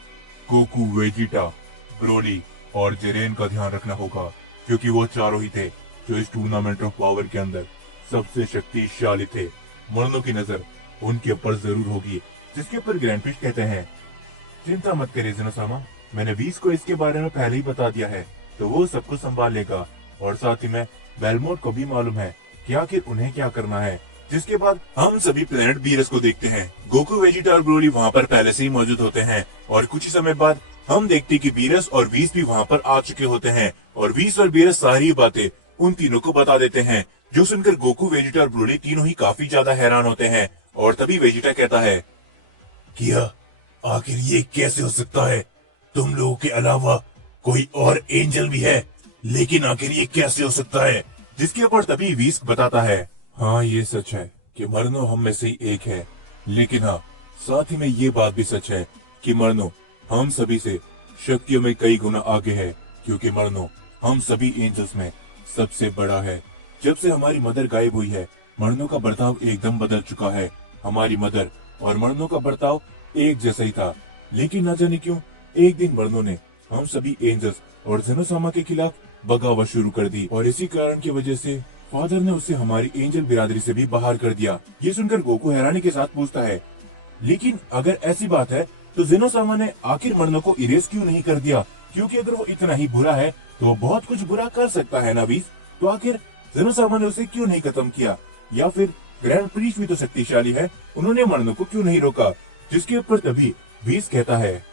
गोकू, वेजिटा, ब्रोली और जेरेन का ध्यान रखना होगा क्योंकि वो चारों ही थे जो इस टूर्नामेंट ऑफ पावर के अंदर सबसे शक्तिशाली थे। मर्नो की नजर उनके ऊपर जरूर होगी। जिसके ऊपर ग्रैंड प्रिक्स कहते हैं, चिंता मत करिए ज़ेनोसामा, मैंने वीस को इसके बारे में पहले ही बता दिया है, तो वो सब कुछ संभाल लेगा और साथ ही में बेलमोंट को भी मालूम है कि आखिर उन्हें क्या करना है। जिसके बाद हम सभी प्लेनेट बीरस को देखते हैं। गोकू, वेजिटा और ब्रोली वहाँ पर पहले से ही मौजूद होते हैं और कुछ ही समय बाद हम देखते कि बीरस और वीस भी वहाँ पर आ चुके होते हैं और वीस और बीरस सारी बातें उन तीनों को बता देते हैं। जो सुनकर गोकू, वेजिटा और ब्रोली तीनों ही काफी ज्यादा हैरान होते हैं और तभी वेजिटा कहता है, किया आखिर ये कैसे हो सकता है? तुम लोगों के अलावा कोई और एंजल भी है, लेकिन आखिर ये कैसे हो सकता है? जिसके ऊपर तभी वीस बताता है, हाँ ये सच है कि मर्नो हम में से ही एक है, लेकिन हाँ साथ ही में ये बात भी सच है कि मर्नो हम सभी से शक्तियों में कई गुना आगे है क्योंकि मर्नो हम सभी एंजल्स में सबसे बड़ा है। जब से हमारी मदर गायब हुई है, मर्नो का बर्ताव एकदम बदल चुका है। हमारी मदर और मर्नो का बर्ताव एक जैसा ही था, लेकिन न जाने क्यों एक दिन मर्नो ने हम सभी एंजल्स और ज़ेनोसामा के खिलाफ बगावत शुरू कर दी और इसी कारण की वजह से फादर ने उसे हमारी एंजल बिरादरी से भी बाहर कर दिया। ये सुनकर गोकू हैरानी के साथ पूछता है, लेकिन अगर ऐसी बात है तो ज़ेनोसामा ने आखिर मर्नो को इरेज क्यों नहीं कर दिया? क्योंकि अगर वो इतना ही बुरा है तो वो बहुत कुछ बुरा कर सकता है ना वीस, तो आखिर ज़ेनोसामा ने उसे क्यों नहीं खत्म किया? या फिर ग्रैंड प्रीस्ट भी तो शक्तिशाली है, उन्होंने मर्नो को क्यों नहीं रोका? जिसके ऊपर तभी वीस कहता है,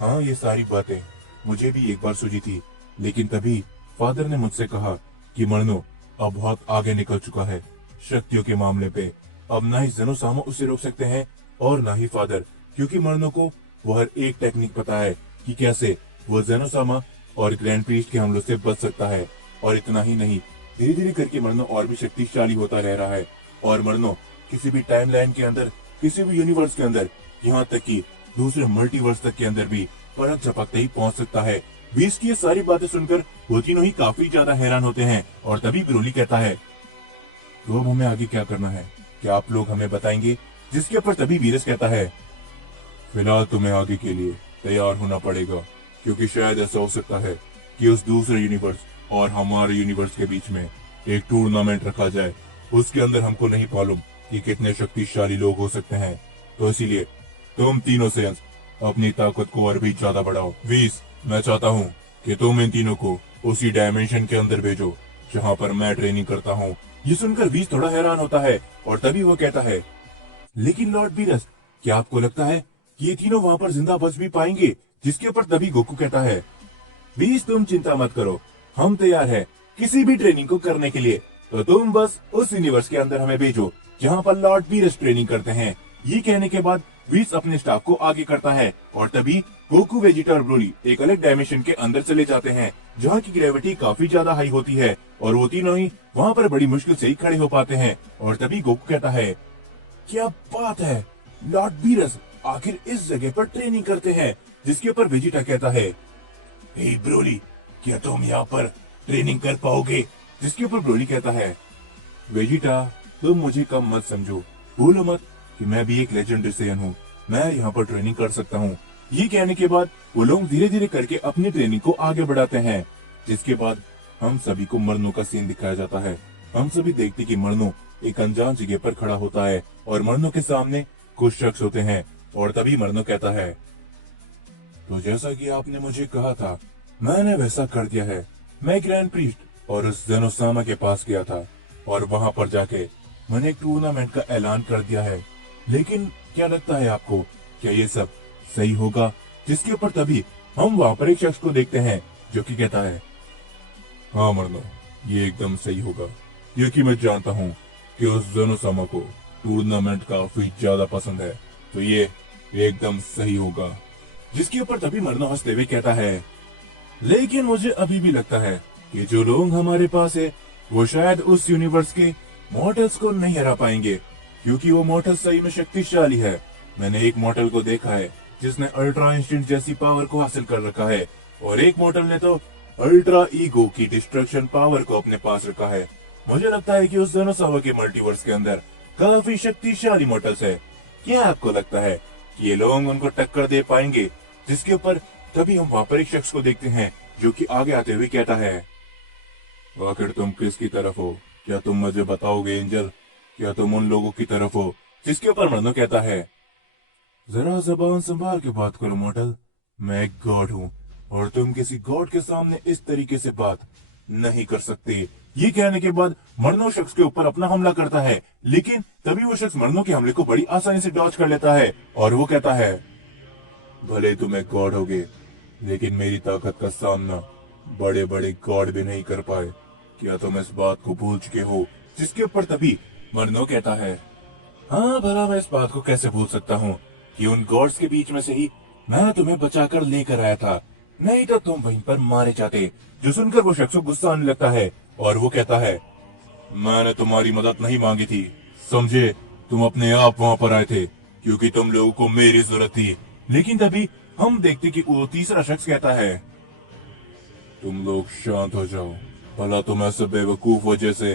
हाँ ये सारी बातें मुझे भी एक बार सूझी थी, लेकिन तभी फादर ने मुझसे कहा कि मर्नो अब बहुत आगे निकल चुका है शक्तियों के मामले पे। अब ना ही ज़ेनोसामा उसे रोक सकते हैं और ना ही फादर, क्योंकि मर्नो को वो हर एक टेक्निक पता है कि कैसे वो ज़ेनोसामा और ग्रैंड प्रीस्ट के हमलों से बच सकता है। और इतना ही नहीं, धीरे धीरे करके मर्नो और भी शक्तिशाली होता रह रहा है और मर्नो किसी भी टाइमलाइन के अंदर, किसी भी यूनिवर्स के अंदर, यहाँ तक कि दूसरे मल्टीवर्स तक के अंदर भी परत झपकते ही पहुंच सकता है। वीस की ये सारी बातें सुनकर वो तीनों ही काफी ज्यादा हैरान होते हैं और तभी ब्रोली कहता है, तो अब हमें आगे क्या करना है, क्या आप लोग हमें बताएंगे? जिसके ऊपर तभी वीरस कहता है, फिलहाल तुम्हें आगे के लिए तैयार होना पड़ेगा क्योंकि शायद ऐसा हो सकता है कि उस दूसरे यूनिवर्स और हमारे यूनिवर्स के बीच में एक टूर्नामेंट रखा जाए उसके अंदर हमको नहीं मालूम कि कितने शक्तिशाली लोग हो सकते हैं। तो इसीलिए तुम तीनों सेयंस अपनी ताकत को और भी ज्यादा बढ़ाओ। वीस, मैं चाहता हूँ कि तुम इन तीनों को उसी डायमेंशन के अंदर भेजो जहाँ पर मैं ट्रेनिंग करता हूँ। ये सुनकर वीस थोड़ा हैरान होता है और तभी वो कहता है, लेकिन लॉर्ड बीरस, क्या आपको लगता है कि ये तीनों वहाँ पर जिंदा बच भी पाएंगे? जिसके ऊपर तभी गोकू कहता है, बीस, तुम चिंता मत करो, हम तैयार हैं किसी भी ट्रेनिंग को करने के लिए। तो तुम बस उस यूनिवर्स के अंदर हमें भेजो जहाँ पर लॉर्ड बीरस ट्रेनिंग करते हैं। ये कहने के बाद बीस अपने स्टाफ को आगे करता है और तभी गोकू, वेजिटा और ब्रोली एक अलग डायमेंशन के अंदर चले जाते हैं जहाँ की ग्रेविटी काफी ज्यादा हाई होती है और वो तीनों ही वहाँ पर बड़ी मुश्किल से ही खड़े हो पाते हैं। और तभी गोकू कहता है, क्या बात है, लॉर्ड बीरस आखिर इस जगह पर ट्रेनिंग करते हैं। जिसके ऊपर वेजिटा कहता है, हे ब्रोली, क्या तुम यहाँ पर ट्रेनिंग कर पाओगे? जिसके ऊपर ब्रोली कहता है, वेजिटा, तुम मुझे कम मत समझो, भूलो मत कि मैं भी एक लेजेंडरी सेयन हूँ, मैं यहाँ पर ट्रेनिंग कर सकता हूँ। ये कहने के बाद वो लोग धीरे धीरे करके अपनी ट्रेनिंग को आगे बढ़ाते हैं। जिसके बाद हम सभी को मरनो का सीन दिखाया जाता है। हम सभी देखते कि मरनो एक अनजान जगह पर खड़ा होता है और मरनो के सामने कुछ शख्स होते हैं। और तभी मरनो कहता है, तो जैसा कि आपने मुझे कहा था, मैंने वैसा कर दिया है। मैं ग्रैंड प्रीस्ट और उस जेनोसामा के पास गया था और वहां पर जाके मैंने एक टूर्नामेंट का ऐलान कर दिया है। लेकिन क्या लगता है आपको, क्या ये सब सही होगा? जिसके ऊपर तभी हम वहां पर एक शख्स को देखते हैं जो कि कहता है, हाँ मरनो, ये एकदम सही होगा, क्योंकि मैं जानता हूँ कि उस जेनोसामा को टूर्नामेंट काफी ज्यादा पसंद है, तो ये एकदम सही होगा। जिसके ऊपर तभी मरनो हंसते हुए कहता है, लेकिन मुझे अभी भी लगता है कि जो लोग हमारे पास है वो शायद उस यूनिवर्स के मॉर्टल्स को नहीं हरा पाएंगे, क्योंकि वो मॉर्टल सही में शक्तिशाली है। मैंने एक मॉर्टल को देखा है जिसने अल्ट्रा इंस्टिंक्ट जैसी पावर को हासिल कर रखा है और एक मॉर्टल ने तो अल्ट्रा ईगो की डिस्ट्रक्शन पावर को अपने पास रखा है। मुझे लगता है कि उस जेनोसामा के मल्टीवर्स के अंदर काफी शक्तिशाली मॉर्टल्स है। क्या आपको लगता है कि ये लोग उनको टक्कर दे पाएंगे? जिसके ऊपर तभी हम वहाँ पर एक शख्स को देखते हैं जो कि आगे आते हुए कहता है, आखिर तुम किसकी तरफ हो? क्या तुम मुझे बताओगे एंजल? क्या तुम उन लोगों की तरफ हो? जिसके ऊपर मरनो कहता है, जरा जबान संभाल के बात करो मॉडल, मैं एक गॉड हूँ और तुम किसी गॉड के सामने इस तरीके से बात नहीं कर सकते। ये कहने के बाद मरनो शख्स के ऊपर अपना हमला करता है, लेकिन तभी वो शख्स मरनो के हमले को बड़ी आसानी से डॉज कर लेता है और वो कहता है, भले तुम एक गॉड होगे, लेकिन मेरी ताकत का सामना बड़े बड़े गॉड भी नहीं कर पाए। क्या तुम इस बात को भूल चुके हो? जिसके ऊपर तभी मरनो कहता है, हाँ भला मैं इस बात को कैसे भूल सकता हूँ कि उन गॉड्स के बीच में से ही मैं तुम्हें बचाकर लेकर आया था, नहीं तो तुम वहीं पर मारे जाते। जो सुनकर वो शख्स को गुस्सा आने लगता है और वो कहता है, मैंने तुम्हारी मदद नहीं मांगी थी, समझे? तुम अपने आप वहाँ पर आए थे क्योंकि तुम लोगों को मेरी जरूरत थी। लेकिन तभी हम देखते कि वो तीसरा शख्स कहता है, तुम लोग शांत हो जाओ, भला तुम ऐसे बेवकूफ हो जैसे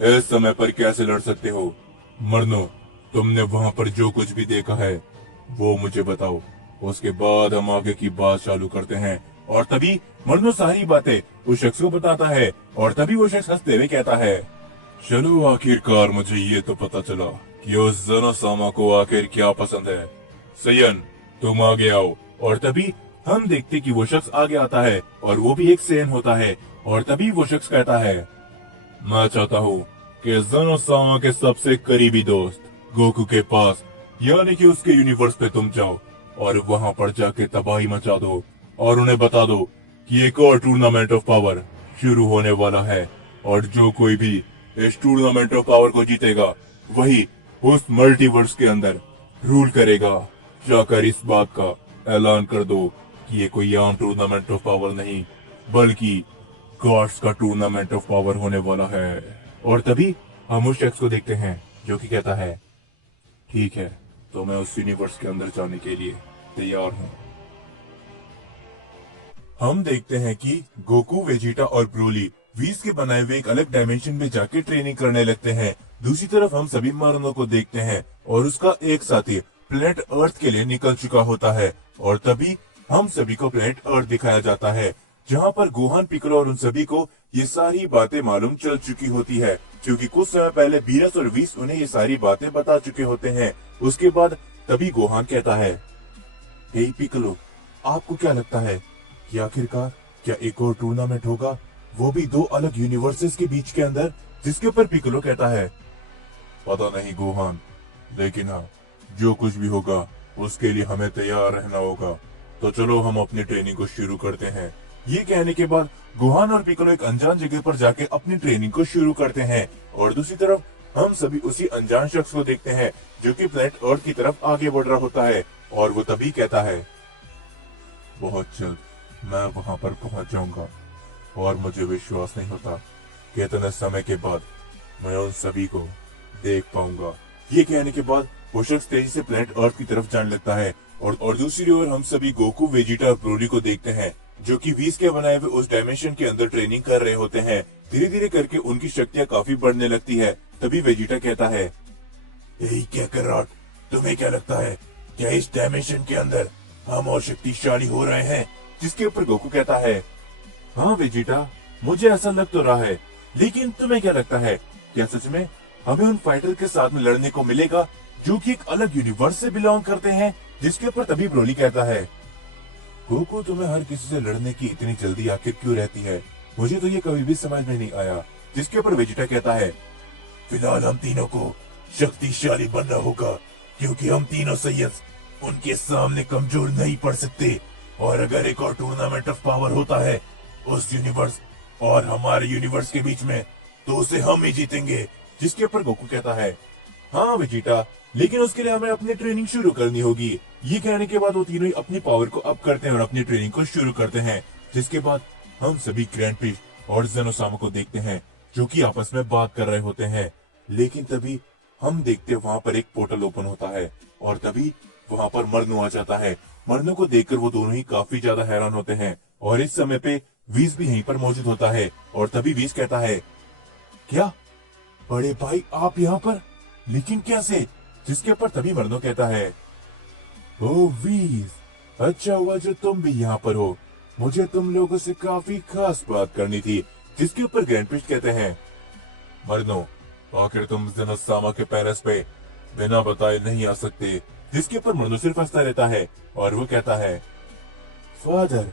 इस समय पर कैसे लड़ सकते हो? मरनो, तुमने वहाँ पर जो कुछ भी देखा है वो मुझे बताओ, उसके बाद हम आगे की बात चालू करते हैं। और तभी मरनो सारी बातें उस शख्स को बताता है और तभी वो शख्स हंसते हुए कहता है, चलो आखिरकार मुझे ये तो पता चला कि उस जेनोसामा को आखिर क्या पसंद है। सेयन, तुम आगे आओ। और तभी हम देखते कि वो शख्स आगे आता है और वो भी एक सेयन होता है। और तभी वो शख्स कहता है, मैं चाहता हूँ कि जेनोसामा के सबसे करीबी दोस्त गोकू के पास, यानी कि उसके यूनिवर्स पे तुम जाओ और वहाँ पर जाके तबाही मचा दो और उन्हें बता दो कि एक और टूर्नामेंट ऑफ पावर शुरू होने वाला है और जो कोई भी इस टूर्नामेंट ऑफ पावर को जीतेगा वही उस मल्टीवर्स के अंदर रूल करेगा। जाकर इस बात का ऐलान कर दो कि ये कोई आम टूर्नामेंट ऑफ पावर नहीं बल्कि गॉड्स का टूर्नामेंट ऑफ पावर होने वाला है। और तभी हम उस शख्स को देखते हैं जो कि कहता है, ठीक है, तो मैं उस यूनिवर्स के अंदर जाने के लिए तैयार हूँ। हम देखते हैं कि गोकू, वेजिटा और ब्रोली वीस के बनाए हुए एक अलग डायमेंशन में जाके ट्रेनिंग करने लगते हैं। दूसरी तरफ हम सभी मारनो को देखते हैं और उसका एक साथी प्लेनेट अर्थ के लिए निकल चुका होता है। और तभी हम सभी को प्लेनेट अर्थ दिखाया जाता है जहाँ पर गोहान, पिccolo और उन सभी को ये सारी बातें मालूम चल चुकी होती है, क्योंकि कुछ समय पहले बीरस और वीस उन्हें ये सारी बातें बता चुके होते हैं। उसके बाद तभी गोहान कहता है, हे पिकलो, आपको क्या लगता है कि आखिरकार क्या एक और टूर्नामेंट होगा, वो भी दो अलग यूनिवर्सेस के बीच के अंदर? जिसके ऊपर पिकलो कहता है, पता नहीं गोहान, लेकिन हाँ, जो कुछ भी होगा उसके लिए हमें तैयार रहना होगा। तो चलो हम अपनी ट्रेनिंग को शुरू करते हैं। ये कहने के बाद गोहान और पिकलो एक अनजान जगह पर जाके अपनी ट्रेनिंग को शुरू करते हैं, और दूसरी तरफ हम सभी उसी अनजान शख्स को देखते हैं जो कि प्लेनेट अर्थ की तरफ आगे बढ़ रहा होता है। और वो तभी कहता है, बहुत जल्द मैं वहां पर पहुंच जाऊंगा, और मुझे विश्वास नहीं होता कि इतने समय के बाद मैं उन सभी को देख पाऊंगा। ये कहने के बाद वो शख्स तेजी से प्लेनेट अर्थ की तरफ जाने लगता है, और दूसरी ओर हम सभी गोकू, वेजिटा और ब्रोली को देखते हैं जो कि वीस के बनाए हुए उस डायमेंशन के अंदर ट्रेनिंग कर रहे होते हैं। धीरे धीरे करके उनकी शक्तियां काफी बढ़ने लगती है। तभी वेजिटा कहता है, यही क्या कर, तुम्हें क्या लगता है क्या इस डायमेंशन के अंदर हम और शक्तिशाली हो रहे हैं? जिसके ऊपर गोकू कहता है, हाँ वेजिटा, मुझे ऐसा लग तो रहा है, लेकिन तुम्हें क्या लगता है क्या सच में हमें उन फाइटर के साथ में लड़ने को मिलेगा जो कि एक अलग यूनिवर्स से बिलोंग करते हैं? जिसके ऊपर तभी ब्रोली कहता है, गोकू, तुम्हें हर किसी से लड़ने की इतनी जल्दी आखिर क्यों रहती है? मुझे तो ये कभी भी समझ में नहीं आया। जिसके ऊपर वेजिटा कहता है, फिलहाल हम तीनों को शक्तिशाली बनना होगा, क्योंकि हम तीनों सैयद उनके सामने कमजोर नहीं पड़ सकते। और अगर एक और टूर्नामेंट ऑफ पावर होता है उस यूनिवर्स और हमारे यूनिवर्स के बीच में, तो उसे हम ही जीतेंगे। जिसके ऊपर गोकू कहता है, हाँ वेजिटा, लेकिन उसके लिए हमें अपनी ट्रेनिंग शुरू करनी होगी। ये कहने के बाद वो तीनों ही अपनी पावर को अप करते हैं और अपनी ट्रेनिंग को शुरू करते हैं। जिसके बाद हम सभी ग्रैंड प्रिस्ट और जेनोसामा को देखते हैं जो कि आपस में बात कर रहे होते हैं। लेकिन तभी हम देखते हैं वहां पर एक पोर्टल ओपन होता है, और तभी वहां पर मरनू आ जाता है। मरनू को देखकर वो दोनों ही काफी ज्यादा हैरान होते हैं, और इस समय पे वीस भी यहीं पर मौजूद होता है। और तभी वीस कहता है, क्या बड़े भाई आप यहाँ पर, लेकिन कैसे? जिसके ऊपर तभी मरनो कहता है, ओ वीस, अच्छा हुआ जो तुम भी यहाँ पर हो, मुझे तुम लोगों से काफी खास बात करनी थी। जिसके ऊपर ग्रैंड प्रिस्ट कहते हैं, मरनो, आखिर तुम जेनोसामा के पैलेस पे बिना बताए नहीं आ सकते। जिसके ऊपर मरनो सिर्फ हंसता रहता है, और वो कहता है, फादर,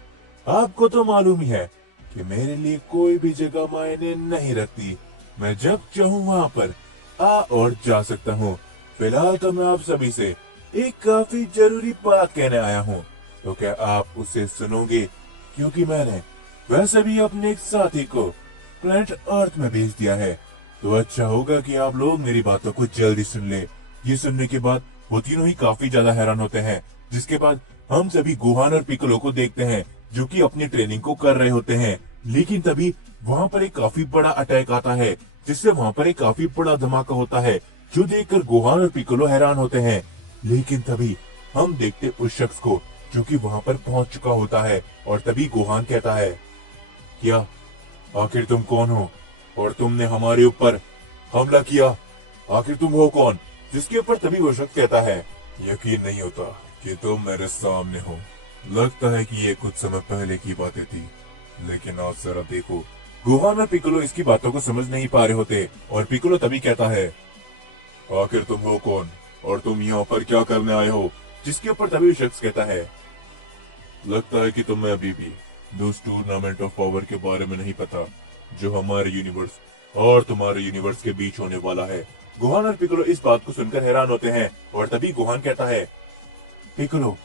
आपको तो मालूम ही है कि मेरे लिए कोई भी जगह मायने नहीं रखती। मैं जब चाहूँ वहाँ पर आ और जा सकता हूँ। फिलहाल तो मैं आप सभी से एक काफी जरूरी बात कहने आया हूँ, तो क्या आप उसे सुनोगे? क्योंकि मैंने वैसे भी अपने एक साथी को प्लेनेट अर्थ में भेज दिया है, तो अच्छा होगा कि आप लोग मेरी बातों को जल्दी सुन ले। ये सुनने के बाद वो तीनों ही काफी ज्यादा हैरान होते हैं। जिसके बाद हम सभी गोहान और पिकलो को देखते हैं जो कि अपनी ट्रेनिंग को कर रहे होते हैं। लेकिन तभी वहां पर एक काफी बड़ा अटैक आता है, जिससे वहां पर एक काफी बड़ा धमाका होता है, जो देखकर गोहान और पिकलो हैरान होते हैं। लेकिन तभी हम देखते उस शख्स को जो कि वहां पर पहुंच चुका होता है, और तभी गोहान कहता है, क्या आखिर तुम कौन हो और तुमने हमारे ऊपर हमला किया? आखिर तुम हो कौन? जिसके ऊपर तभी वो शख्स कहता है, यकीन नहीं होता कि तुम मेरे सामने हो। लगता है कि ये कुछ समय पहले की बातें थी, लेकिन आज जरा देखो। गोहान और पिकलो इसकी बातों को समझ नहीं पा रहे होते, और पिकलो तभी कहता है, आखिर तुम हो कौन और तुम यहाँ पर क्या करने आए हो? जिसके ऊपर तभी शख्स कहता है, लगता है कि तुम्हें अभी भी उस टूर्नामेंट ऑफ पावर के बारे में नहीं पता जो हमारे यूनिवर्स और तुम्हारे यूनिवर्स के बीच होने वाला है। गोहान और पिकलो इस बात को सुनकर हैरान होते हैं, और तभी गोहान कहता है, पिकलो,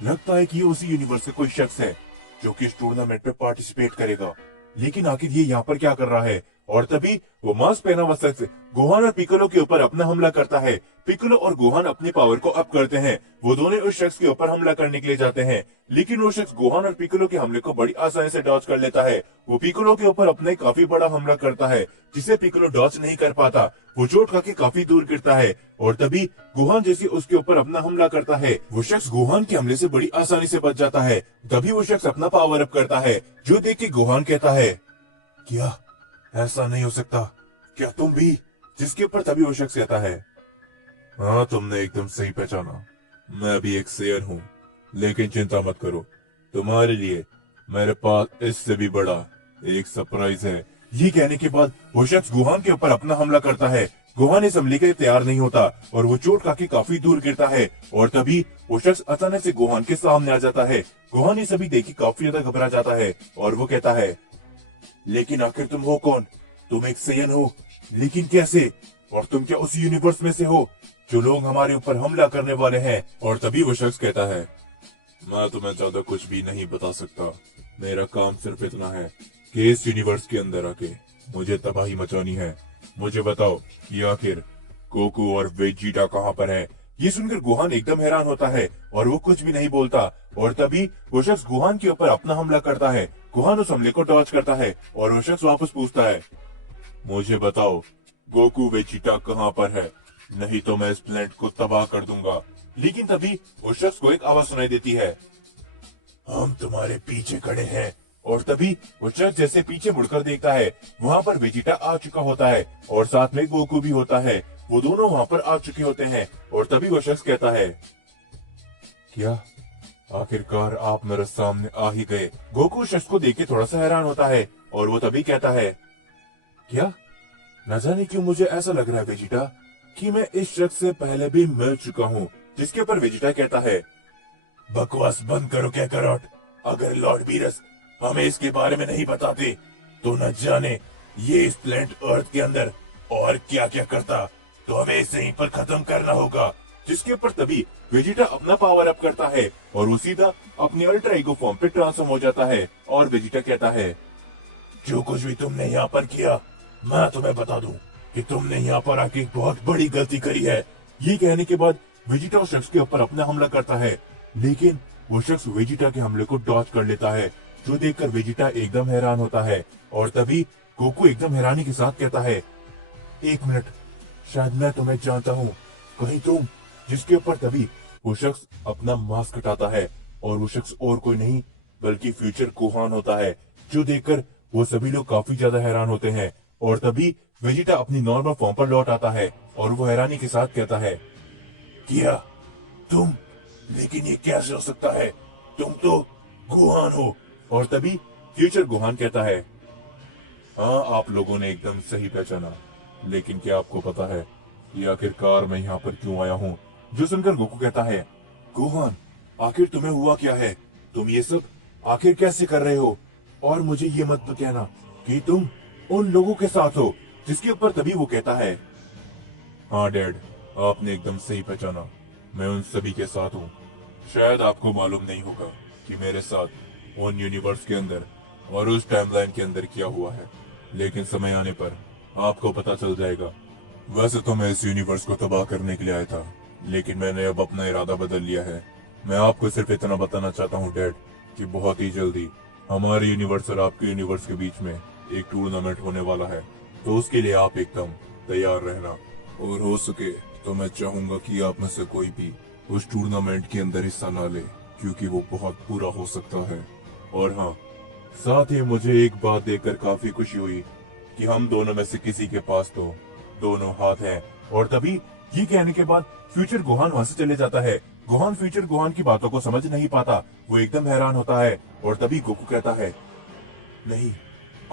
लगता है कि ये उसी यूनिवर्स से कोई शख्स है जो कि इस टूर्नामेंट में पार्टिसिपेट करेगा, लेकिन आखिर ये यहाँ पर क्या कर रहा है? और तभी वो मास्क पहना हुआ शख्स गोहान और पिकलो के ऊपर अपना हमला करता है। पिकलो और गोहान अपनी पावर को अप करते हैं, वो दोनों उस शख्स के ऊपर हमला करने के लिए जाते हैं, लेकिन वो शख्स गोहान और पिकलो के हमले को बड़ी आसानी से डॉज कर लेता है। वो पिकलो के ऊपर अपने काफी बड़ा हमला करता है, जिसे पिकलो डॉज नहीं कर पाता। वो चोट खा के काफी दूर गिरता है, और तभी गोहान जैसे उसके ऊपर अपना हमला करता है, वो शख्स गोहान के हमले से बड़ी आसानी से बच जाता है। तभी वो शख्स अपना पावर अप करता है, जो देख के गोहान कहता है, क्या ऐसा नहीं हो सकता? क्या तुम भी? जिसके ऊपर तभी वो शख्स कहता है, हाँ, तुमने एकदम सही पहचाना, मैं भी एक शेर हूँ, लेकिन चिंता मत करो, तुम्हारे लिए मेरे पास इससे भी बड़ा एक सरप्राइज है। ये कहने के बाद वो शख्स गोहान के ऊपर अपना हमला करता है। गोहान इस हमले के लिए तैयार नहीं होता और वो चोट खा के काफी दूर गिरता है और तभी वो शख्स अचानक से गोहान के सामने आ जाता है। गोहान ये सभी देखी काफी ज्यादा घबरा जाता है और वो कहता है, लेकिन आखिर तुम हो कौन? तुम एक सैयन हो, लेकिन कैसे? और तुम क्या उस यूनिवर्स में से हो जो लोग हमारे ऊपर हमला करने वाले हैं? और तभी वो शख्स कहता है, मैं तुम्हें ज्यादा कुछ भी नहीं बता सकता। मेरा काम सिर्फ इतना है कि इस यूनिवर्स के अंदर आके मुझे तबाही मचानी है। मुझे बताओ कि आखिर गोकू और वेजिटा कहाँ पर है? ये सुनकर गोहान एकदम हैरान होता है और वो कुछ भी नहीं बोलता और तभी वो शख्स गोहान के ऊपर अपना हमला करता है। गोहान उस हमले को डॉज करता है और वो शख्स वापस पूछता है, मुझे बताओ गोकू वेजिटा कहाँ पर है, नहीं तो मैं इस प्लेनेट को तबाह कर दूंगा। लेकिन तभी उस शख्स को एक आवाज सुनाई देती है, हम तुम्हारे पीछे खड़े हैं। और तभी वो शख्स जैसे पीछे मुड़कर देखता है, वहाँ पर वेजिटा आ चुका होता है और साथ में गोकू भी होता है। वो दोनों वहाँ पर आ चुके होते हैं और तभी वो शख्स कहता है, क्या आखिरकार आप मेरे सामने आ ही गए? गोकू उस शख्स को देख के थोड़ा सा हैरान होता है और वो तभी कहता है, क्या? न जाने क्यों मुझे ऐसा लग रहा है वेजिटा कि मैं इस शख्स से पहले भी मिल चुका हूँ। जिसके ऊपर वेजिटा कहता है, बकवास बंद करो कैकरॉट। अगर लॉर्ड बीरस हमें इसके बारे में नहीं बताते तो न जाने ये इस प्लेनेट अर्थ के अंदर और क्या क्या करता, तो हमें इसे यहीं पर खत्म करना होगा। जिसके ऊपर तभी वेजिटा अपना पावर अप करता है और वो सीधा अपने अल्ट्रा ईगो फॉर्म पे ट्रांसफॉर्म हो जाता है। और वेजिटा कहता है, जो कुछ भी तुमने यहाँ पर किया मैं तुम्हें बता दूं कि तुमने यहाँ पर आके एक बहुत बड़ी गलती करी है। ये कहने के बाद वेजिटा उस शख्स के ऊपर अपना हमला करता है, लेकिन वो शख्स वेजिटा के हमले को डॉज कर लेता है, जो देखकर वेजिटा एकदम हैरान होता है। और तभी गोकू एकदम हैरानी के साथ कहता है, एक मिनट, शायद मैं तुम्हें जानता हूँ, कहीं तुम? जिसके ऊपर तभी वो शख्स अपना मास्क हटाता है और वो शख्स और कोई नहीं बल्कि फ्यूचर गोहान होता है, जो देखकर वो सभी लोग काफी ज्यादा हैरान होते हैं। और तभी वेजिटा अपनी नॉर्मल फॉर्म पर लौट आता है और वो हैरानी के साथ कहता है, क्या तुम? लेकिन ये कैसे हो सकता है? तुम तो गोहान हो। और तभी फ्यूचर गोहान कहता है, हाँ आप लोगों ने एकदम सही पहचाना, लेकिन क्या आपको पता है कि आखिरकार मैं यहाँ पर क्यों आया हूँ? जो सुनकर गोकू कहता है, गोहान आखिर तुम्हें हुआ क्या है? तुम ये सब आखिर कैसे कर रहे हो? और मुझे ये मत कहना कि तुम उन लोगों के साथ हो। जिसके ऊपर तभी वो कहता है, हाँ डैड, आपने एकदम सही पहचाना, मैं उन सभी के साथ हूँ। शायद आपको मालूम नहीं होगा कि मेरे साथ उन यूनिवर्स के अंदर और उस टाइमलाइन के अंदर क्या हुआ है, लेकिन समय आने पर आपको पता चल जाएगा। वैसे तो मैं इस यूनिवर्स को तबाह करने के लिए आया था, लेकिन मैंने अब अपना इरादा बदल लिया है। मैं आपको सिर्फ इतना बताना चाहता हूँ डैड कि बहुत ही जल्दी हमारे यूनिवर्स और आपके यूनिवर्स के बीच में एक टूर्नामेंट होने वाला है, तो उसके लिए आप एकदम तैयार रहना। और हो सके तो मैं चाहूंगा कि आप में से कोई भी उस टूर्नामेंट के अंदर हिस्सा ना ले, क्योंकि वो बहुत बुरा हो सकता है। और हाँ, साथ ही मुझे एक बात देखकर काफी खुशी हुई कि हम दोनों में से किसी के पास तो दोनों हाथ हैं। और तभी ये कहने के बाद फ्यूचर गोहान वहां से चले जाता है। गोहान फ्यूचर गोहान की बातों को समझ नहीं पाता, वो एकदम हैरान होता है। और तभी गोकू कहता है, नहीं,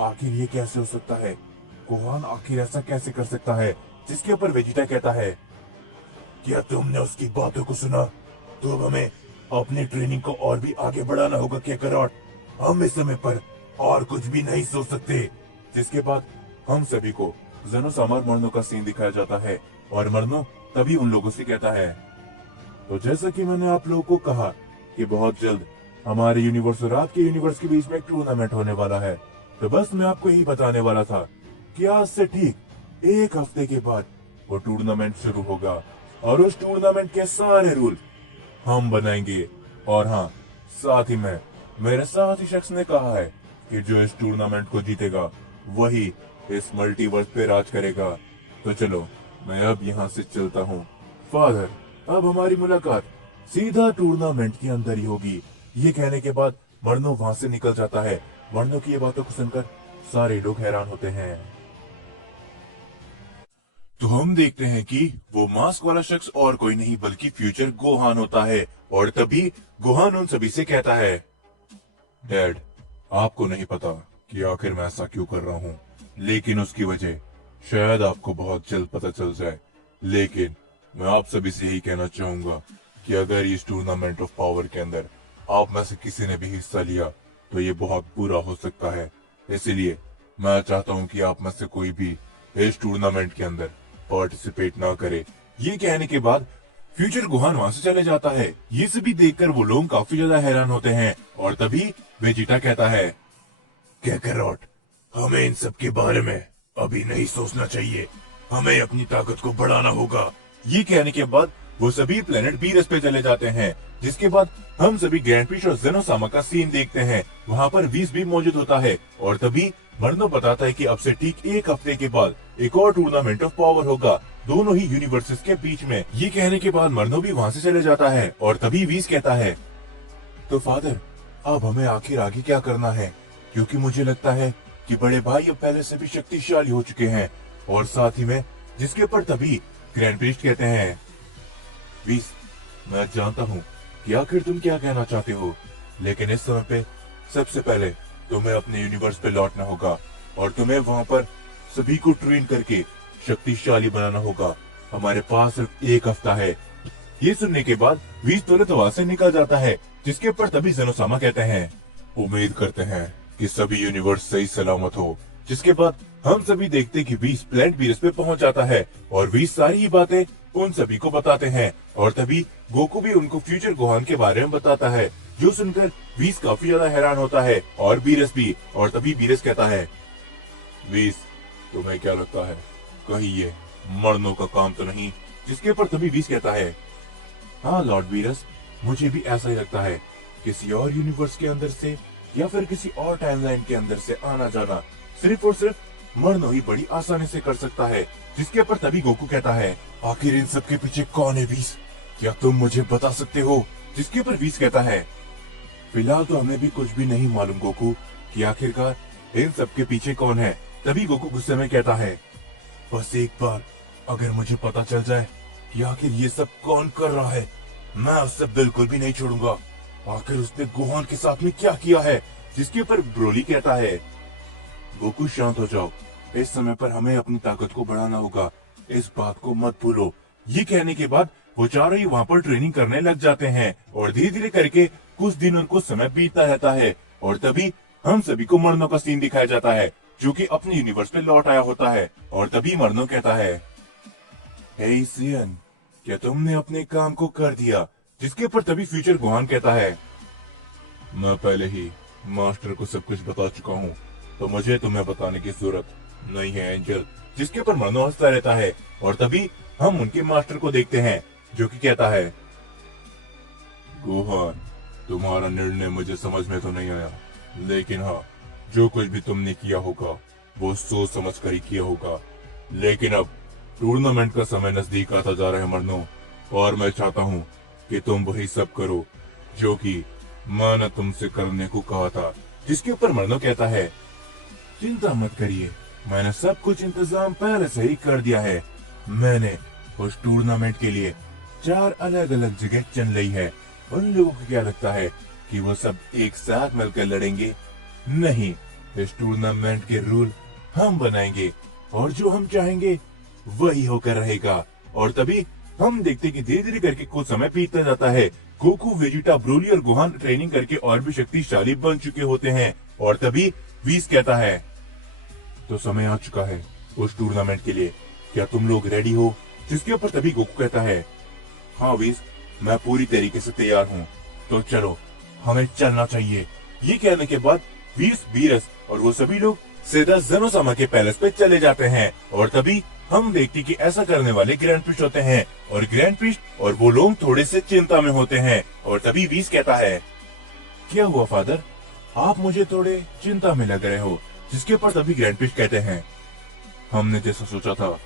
आखिर ये कैसे हो सकता है? गोहान आखिर ऐसा कैसे कर सकता है? जिसके ऊपर वेजिटा कहता है, क्या तुमने उसकी बातों को सुना? तो अब हमें अपनी ट्रेनिंग को और भी आगे बढ़ाना होगा कैकरॉट। हम इस समय पर और कुछ भी नहीं सोच सकते। जिसके बाद हम सभी को ज़ेनोसामर मरनो का सीन दिखाया जाता है और मरनो तभी उन लोगों से कहता है, तो जैसा कि मैंने आप लोगों को कहा कि बहुत जल्द हमारे यूनिवर्स और आपके यूनिवर्स के बीच में एक टूर्नामेंट होने वाला है, तो बस मैं आपको यही बताने वाला था कि आज से ठीक एक हफ्ते के बाद वो टूर्नामेंट शुरू होगा और उस टूर्नामेंट के सारे रूल हम बनाएंगे। और हाँ, साथ ही में मेरे साथी शख्स ने कहा है कि जो इस टूर्नामेंट को जीतेगा वही इस मल्टीवर्स पे राज करेगा। तो चलो, मैं अब यहाँ से चलता हूँ। फादर, अब हमारी मुलाकात सीधा टूर्नामेंट के अंदर ही होगी। ये कहने के बाद मरनो वहां से निकल जाता है। मरनो की ये बातों को सुनकर सारे लोग हैरान होते हैं। तो हम देखते हैं कि वो मास्क वाला शख्स और कोई नहीं बल्कि फ्यूचर गोहान होता है। और तभी गोहान उन सभी से कहता है, डैड, आपको नहीं पता कि आखिर मैं ऐसा क्यों कर रहा हूँ। लेकिन उसकी वजह शायद आपको बहुत जल्द पता चल जाए। लेकिन मैं आप सभी से यही कहना चाहूंगा कि अगर इस टूर्नामेंट ऑफ पावर के अंदर आप में से किसी ने भी हिस्सा लिया तो ये बहुत बुरा हो सकता है। इसीलिए मैं चाहता हूं कि आप में से कोई भी इस टूर्नामेंट के अंदर पार्टिसिपेट ना करे। ये कहने के बाद फ्यूचर गुहान वहां से चले जाता है। ये सभी देखकर वो लोग काफी ज्यादा हैरान होते हैं और तभी वेजिटा कहता है, कैकरॉट, हमें इन सब के बारे में अभी नहीं सोचना चाहिए, हमें अपनी ताकत को बढ़ाना होगा। ये कहने के बाद वो सभी प्लेनेट बीरस पे चले जाते हैं, जिसके बाद हम सभी ग्रैंड प्रिक्स और जेनोसामा का सीन देखते हैं। वहाँ पर वीस भी मौजूद होता है और तभी मर्नो बताता है कि अब से ठीक एक हफ्ते के बाद एक और टूर्नामेंट ऑफ पावर होगा, दोनों ही यूनिवर्सेस के बीच में। ये कहने के बाद मर्नो भी वहाँ से चले जाता है और तभी वीस कहता है, तो फादर, अब हमें आखिर आगे क्या करना है? क्योंकि मुझे लगता है कि बड़े भाई अब पहले से भी शक्तिशाली हो चुके हैं। और साथ ही में जिसके पर तभी ग्रैंड प्रिस्ट कहते हैं, वीस, मैं जानता हूँ कि आखिर तुम क्या कहना चाहते हो, लेकिन इस समय पे सबसे पहले तुम्हें अपने यूनिवर्स पे लौटना होगा और तुम्हें वहाँ पर सभी को ट्रेन करके शक्तिशाली बनाना होगा। हमारे पास सिर्फ एक हफ्ता है। ये सुनने के बाद वीस तुरंत वहां से निकल जाता है, जिसके ऊपर तभी जेनोसामा कहते हैं, उम्मीद करते हैं कि सभी यूनिवर्स सही सलामत हो। जिसके बाद हम सभी देखते हैं कि वीस प्लेनेट बीरस पे पहुंच जाता है और वीस सारी ही बातें उन सभी को बताते हैं और तभी गोकू भी उनको फ्यूचर गोहान के बारे में बताता है, जो सुनकर वीस काफी ज्यादा हैरान होता है और बीरस भी। और तभी बीरस कहता है, वीस, तुम्हें क्या लगता है कहीं ये मर्नो का काम तो नहीं? जिसके ऊपर तभी वीस कहता है, हाँ लॉर्ड बीरस, मुझे भी ऐसा ही लगता है। किसी और यूनिवर्स के अंदर से या फिर किसी और टाइमलाइन के अंदर से आना जाना सिर्फ और सिर्फ मर्नो ही बड़ी आसानी से कर सकता है। जिसके ऊपर तभी गोकू कहता है, आखिर इन सब के पीछे कौन है वीस? क्या तुम मुझे बता सकते हो? जिसके ऊपर वीस कहता है, फिलहाल तो हमें भी कुछ भी नहीं मालूम गोकू कि आखिरकार इन सब के पीछे कौन है। तभी गोकू गुस्से में कहता है, बस एक बार अगर मुझे पता चल जाए कि आखिर ये सब कौन कर रहा है, मैं उससे बिल्कुल भी नहीं छोड़ूंगा। आखिर उसने गोहान के साथ में क्या किया है? जिसके ऊपर ब्रोली कहता है, गोकू शांत हो जाओ, इस समय पर हमें अपनी ताकत को बढ़ाना होगा, इस बात को मत भूलो। ये कहने के बाद वो चारों ही वहाँ पर ट्रेनिंग करने लग जाते हैं और धीरे धीरे करके कुछ दिन और कुछ समय बीतता रहता है और तभी हम सभी को मर्नो का सीन दिखाया जाता है, जो कि अपने यूनिवर्स पे लौट आया होता है। और तभी मर्नो कहता है, हे सियन, क्या तुमने अपने काम को कर दिया? जिसके ऊपर तभी फ्यूचर गोहान कहता है, मैं पहले ही मास्टर को सब कुछ बता चुका हूँ, तो मुझे तुम्हें बताने की जरूरत नहीं है एंजल। जिसके ऊपर मर्नो हंसता रहता है और तभी हम उनके मास्टर को देखते हैं, जो कि कहता है, गोहान, तुम्हारा निर्णय मुझे समझ में तो नहीं आया, लेकिन हाँ, जो कुछ भी तुमने किया होगा वो सोच समझ कर ही किया होगा। लेकिन अब टूर्नामेंट का समय नजदीक आता जा रहा है मर्नो, और मैं चाहता हूँ कि तुम वही सब करो जो कि मैंने तुमसे करने को कहा था। जिसके ऊपर मर्नो कहता है, चिंता मत करिए, मैंने सब कुछ इंतजाम पहले से ही कर दिया है। मैंने उस टूर्नामेंट के लिए 4 अलग अलग जगह चुन ली है। उन लोगों को क्या लगता है कि वो सब एक साथ मिलकर लड़ेंगे? नहीं, इस टूर्नामेंट के रूल हम बनाएंगे और जो हम चाहेंगे वही होकर रहेगा। और तभी हम देखते कि धीरे धीरे करके कुछ समय बीतता जाता है। गोकू, वेजिटा, ब्रोली और गोहान ट्रेनिंग करके और भी शक्तिशाली बन चुके होते हैं और तभी वीस कहता है, तो समय आ चुका है उस टूर्नामेंट के लिए, क्या तुम लोग रेडी हो? जिसके ऊपर तभी गोकू कहता है, हाँ वीस, मैं पूरी तरीके से तैयार हूँ, तो चलो हमें चलना चाहिए। ये कहने के बाद वीस, बीरस और वो सभी लोग सीधा जेनोसामा के पैलेस पे चले जाते हैं और तभी हम देखते कि ऐसा करने वाले ग्रैंड प्रिस्ट होते हैं और ग्रैंड प्रिस्ट और वो लोग थोड़े से चिंता में होते हैं। और तभी वीस कहता है, क्या हुआ फादर, आप मुझे थोड़े चिंता में लग रहे हो? जिसके ऊपर तभी ग्रैंड प्रिस्ट कहते हैं, हमने जैसा सोचा था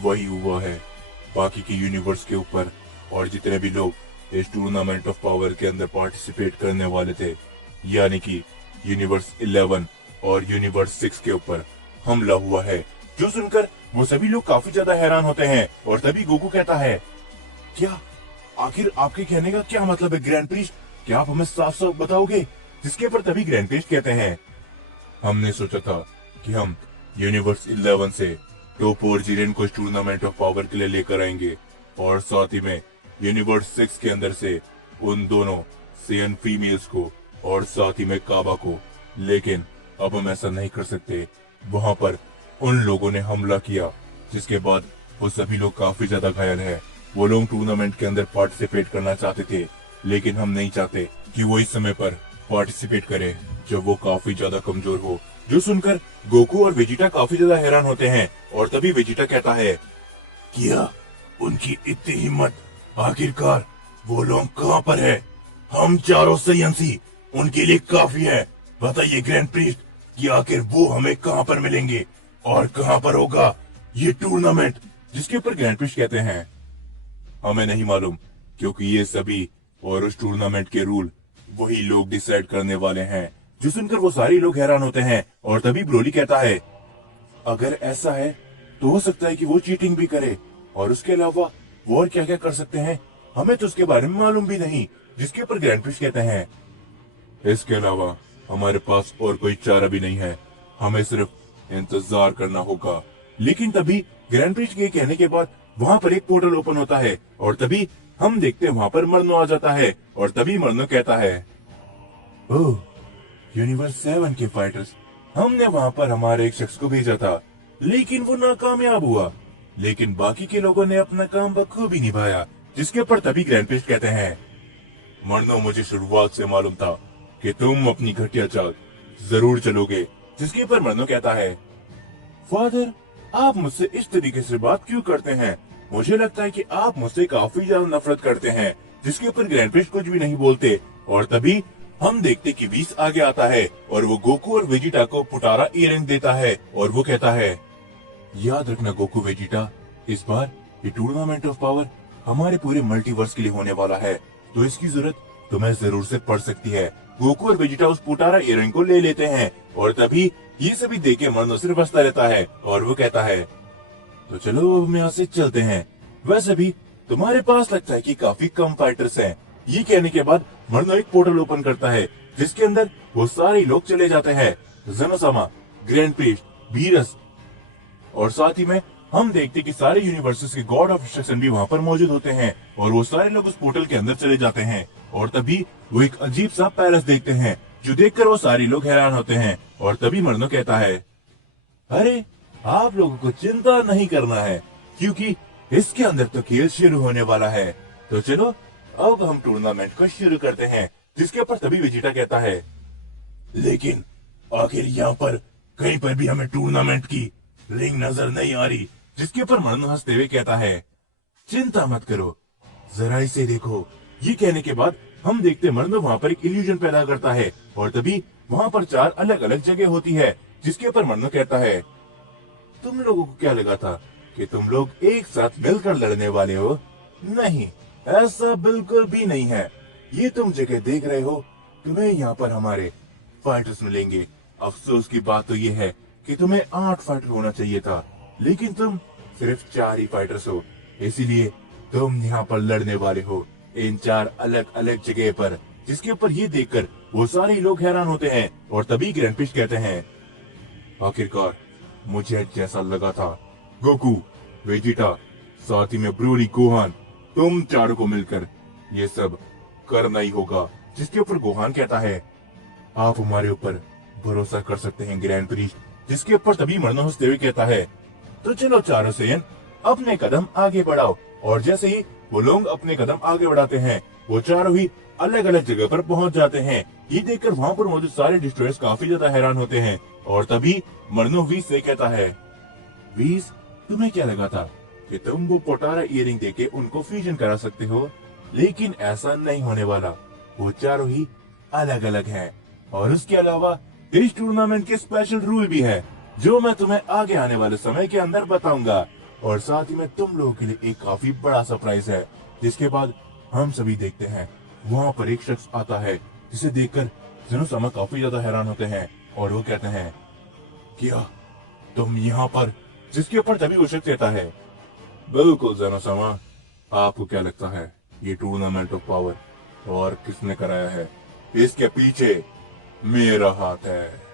वही हुआ है। बाकी के यूनिवर्स के ऊपर और जितने भी लोग इस टूर्नामेंट ऑफ पावर के अंदर पार्टिसिपेट करने वाले थे, यानी कि यूनिवर्स 11 और यूनिवर्स 6 के ऊपर हमला हुआ है। जो सुनकर वो सभी लोग काफी ज्यादा हैरान होते हैं और तभी गोकू कहता है, क्या आखिर आपके कहने का क्या मतलब है ग्रैंड प्रिस्ट? क्या आप हमें साफ साफ बताओगे? जिसके ऊपर तभी ग्रैंड प्रिस्ट कहते हैं, हमने सोचा था कि हम यूनिवर्स 11 से टॉप और जिरेन को इस टूर्नामेंट ऑफ पावर के लिए लेकर आएंगे, और साथ ही में यूनिवर्स 6 के अंदर से उन दोनों सेयन फीमेल्स को और साथ ही में काबा को। लेकिन अब हम ऐसा नहीं कर सकते। वहां पर उन लोगों ने हमला किया, जिसके बाद वो सभी लोग काफी ज्यादा घायल है। वो लोग टूर्नामेंट के अंदर पार्टिसिपेट करना चाहते थे, लेकिन हम नहीं चाहते कि वो इस समय पर पार्टिसिपेट करे जब वो काफी ज्यादा कमजोर हो। जो सुनकर गोकू और वेजिटा काफी ज्यादा हैरान होते हैं, और तभी वेजिटा कहता है, क्या उनकी इतनी हिम्मत? आखिरकार वो लोग कहाँ पर है? हम चारों सयंसी उनके लिए काफी है। बताइए ग्रैंड प्रीस्ट कि आखिर वो हमें कहाँ पर मिलेंगे और कहाँ पर होगा ये टूर्नामेंट? जिसके ऊपर ग्रैंड प्रीस्ट कहते हैं, हमें नहीं मालूम, क्योंकि ये सभी और उस टूर्नामेंट के रूल वही लोग डिसाइड करने वाले हैं। जो सुनकर वो सारे लोग हैरान होते हैं, और तभी ब्रोली कहता है, अगर ऐसा है तो हो सकता है कि वो चीटिंग भी करे, और उसके अलावा वो और क्या क्या कर सकते हैं, हमें तो उसके बारे में मालूम भी नहीं। जिसके ऊपर ग्रैंड प्रीस्ट कहते हैं, इसके अलावा हमारे पास और कोई चारा भी नहीं है, हमें सिर्फ इंतजार करना होगा। लेकिन तभी ग्रैंड प्रीस्ट के कहने के बाद वहां पर एक पोर्टल ओपन होता है, और तभी हम देखते हैं वहां पर मरनो आ जाता है। और तभी मरनो कहता है, ओह, यूनिवर्स 7 के फाइटर्स, हमने वहां पर हमारे एक शख्स को भेजा था, लेकिन वो नाकामयाब हुआ। लेकिन बाकी के लोगों ने अपना काम बखूबी निभाया। जिसके ऊपर तभी ग्रैंड प्रीस्ट कहते हैं, मरनो, मुझे शुरुआत से मालूम था कि तुम अपनी घटिया चाल जरूर चलोगे। जिसके ऊपर मरनो कहता है, फादर, आप मुझसे इस तरीके से बात क्यों करते हैं? मुझे लगता है कि आप मुझसे काफी ज्यादा नफरत करते हैं। जिसके ऊपर ग्रैंड प्रीस्ट कुछ भी नहीं बोलते, और तभी हम देखते कि वीस आगे आता है, और वो गोकू और वेजिटा को पुटारा इयररिंग देता है, और वो कहता है, याद रखना गोकू वेजिटा, इस बार ये टूर्नामेंट ऑफ पावर हमारे पूरे मल्टीवर्स के लिए होने वाला है, तो इसकी जरूरत तुम्हें जरूर से पड़ सकती है। गोकू और वेजिटा उस पुटारा इयररिंग को ले लेते हैं, और तभी ये सभी देख के मरनो सिर्फ हंसता रहता है, और वो कहता है, तो चलो अब हम यहाँ से चलते हैं। वैसे भी तुम्हारे पास लगता है कि काफी कम फाइटर्स हैं। ये कहने के बाद मरनो एक पोर्टल ओपन करता है, जिसके अंदर वो सारे लोग चले जाते हैं। ज़ेनोसामा, ग्रैंड प्रीस्ट, बीरस, और साथ ही में हम देखते कि सारे यूनिवर्सेस के गॉड ऑफ डिस्ट्रक्शन भी वहाँ पर मौजूद होते हैं, और वो सारे लोग उस पोर्टल के अंदर चले जाते हैं। और तभी वो एक अजीब सा पैलेस देखते हैं, जो देखकर वो सारे लोग हैरान होते हैं। और तभी मरनो कहता है, अरे, आप लोगों को चिंता नहीं करना है, क्योंकि इसके अंदर तो खेल शुरू होने वाला है। तो चलो अब हम टूर्नामेंट को शुरू करते हैं। जिसके ऊपर तभी वेजिटा कहता है, लेकिन आखिर यहाँ पर कहीं पर भी हमें टूर्नामेंट की रिंग नजर नहीं आ रही। जिसके ऊपर मरनो हंसते हुए कहता है, चिंता मत करो, जरा इसे देखो। ये कहने के बाद हम देखते मरनो वहाँ पर एक इल्यूजन पैदा करता है, और तभी वहाँ पर 4 अलग अलग जगह होती है। जिसके ऊपर मरनो कहता है, तुम लोगों को क्या लगा था कि तुम लोग एक साथ मिलकर लड़ने वाले हो? नहीं, ऐसा बिल्कुल भी नहीं है। ये तुम जगह देख रहे हो, तुम्हें यहाँ पर हमारे फाइटर्स मिलेंगे। अफसोस की बात तो ये है कि तुम्हें 8 फाइटर होना चाहिए था, लेकिन तुम सिर्फ 4 ही फाइटर्स हो। इसीलिए तुम यहाँ पर लड़ने वाले हो, इन 4 अलग अलग जगह पर। जिसके ऊपर ये देखकर वो सारे लोग हैरान होते हैं, और तभी ग्रैंड प्रीस्ट कहते हैं, आखिरकार मुझे जैसा लगा था, गोकू, वेजिटा, साथ ही में ब्रोली, गोहान, तुम चारों को मिलकर ये सब करना ही होगा। जिसके ऊपर गोहान कहता है, आप हमारे ऊपर भरोसा कर सकते हैं ग्रैंड प्रीस्ट। जिसके ऊपर तभी मरनो हंसते हुए कहता है, तो चलो चारों सेयन अपने कदम आगे बढ़ाओ। और जैसे ही वो लोग अपने कदम आगे बढ़ाते हैं, वो चारों ही अलग अलग जगह पर पहुंच जाते हैं। ये देखकर वहां पर मौजूद सारे डिस्ट्रॉयर्स काफी ज्यादा हैरान होते हैं, और तभी मरनो वीस से कहता है, वीस, तुम्हें क्या लगा था कि तुम वो पोटारा इयरिंग देके उनको फ्यूजन करा सकते हो? लेकिन ऐसा नहीं होने वाला। वो चारों ही अलग अलग हैं, और उसके अलावा इस टूर्नामेंट के स्पेशल रूल भी है, जो मैं तुम्हें आगे आने वाले समय के अंदर बताऊंगा। और साथ ही में तुम लोगों के लिए एक काफी बड़ा सरप्राइज है। जिसके बाद हम सभी देखते हैं वहाँ पर एक शख्स आता है, जिसे देखकर ज़ेनोसामा काफी ज्यादा हैरान होते हैं, और वो कहते हैं, क्या तुम यहाँ पर? जिसके ऊपर तभी वो शख्स कहता है, बिल्कुल ज़ेनोसामा, आपको क्या लगता है ये टूर्नामेंट ऑफ पावर और किसने कराया है? इसके पीछे मेरा हाथ है।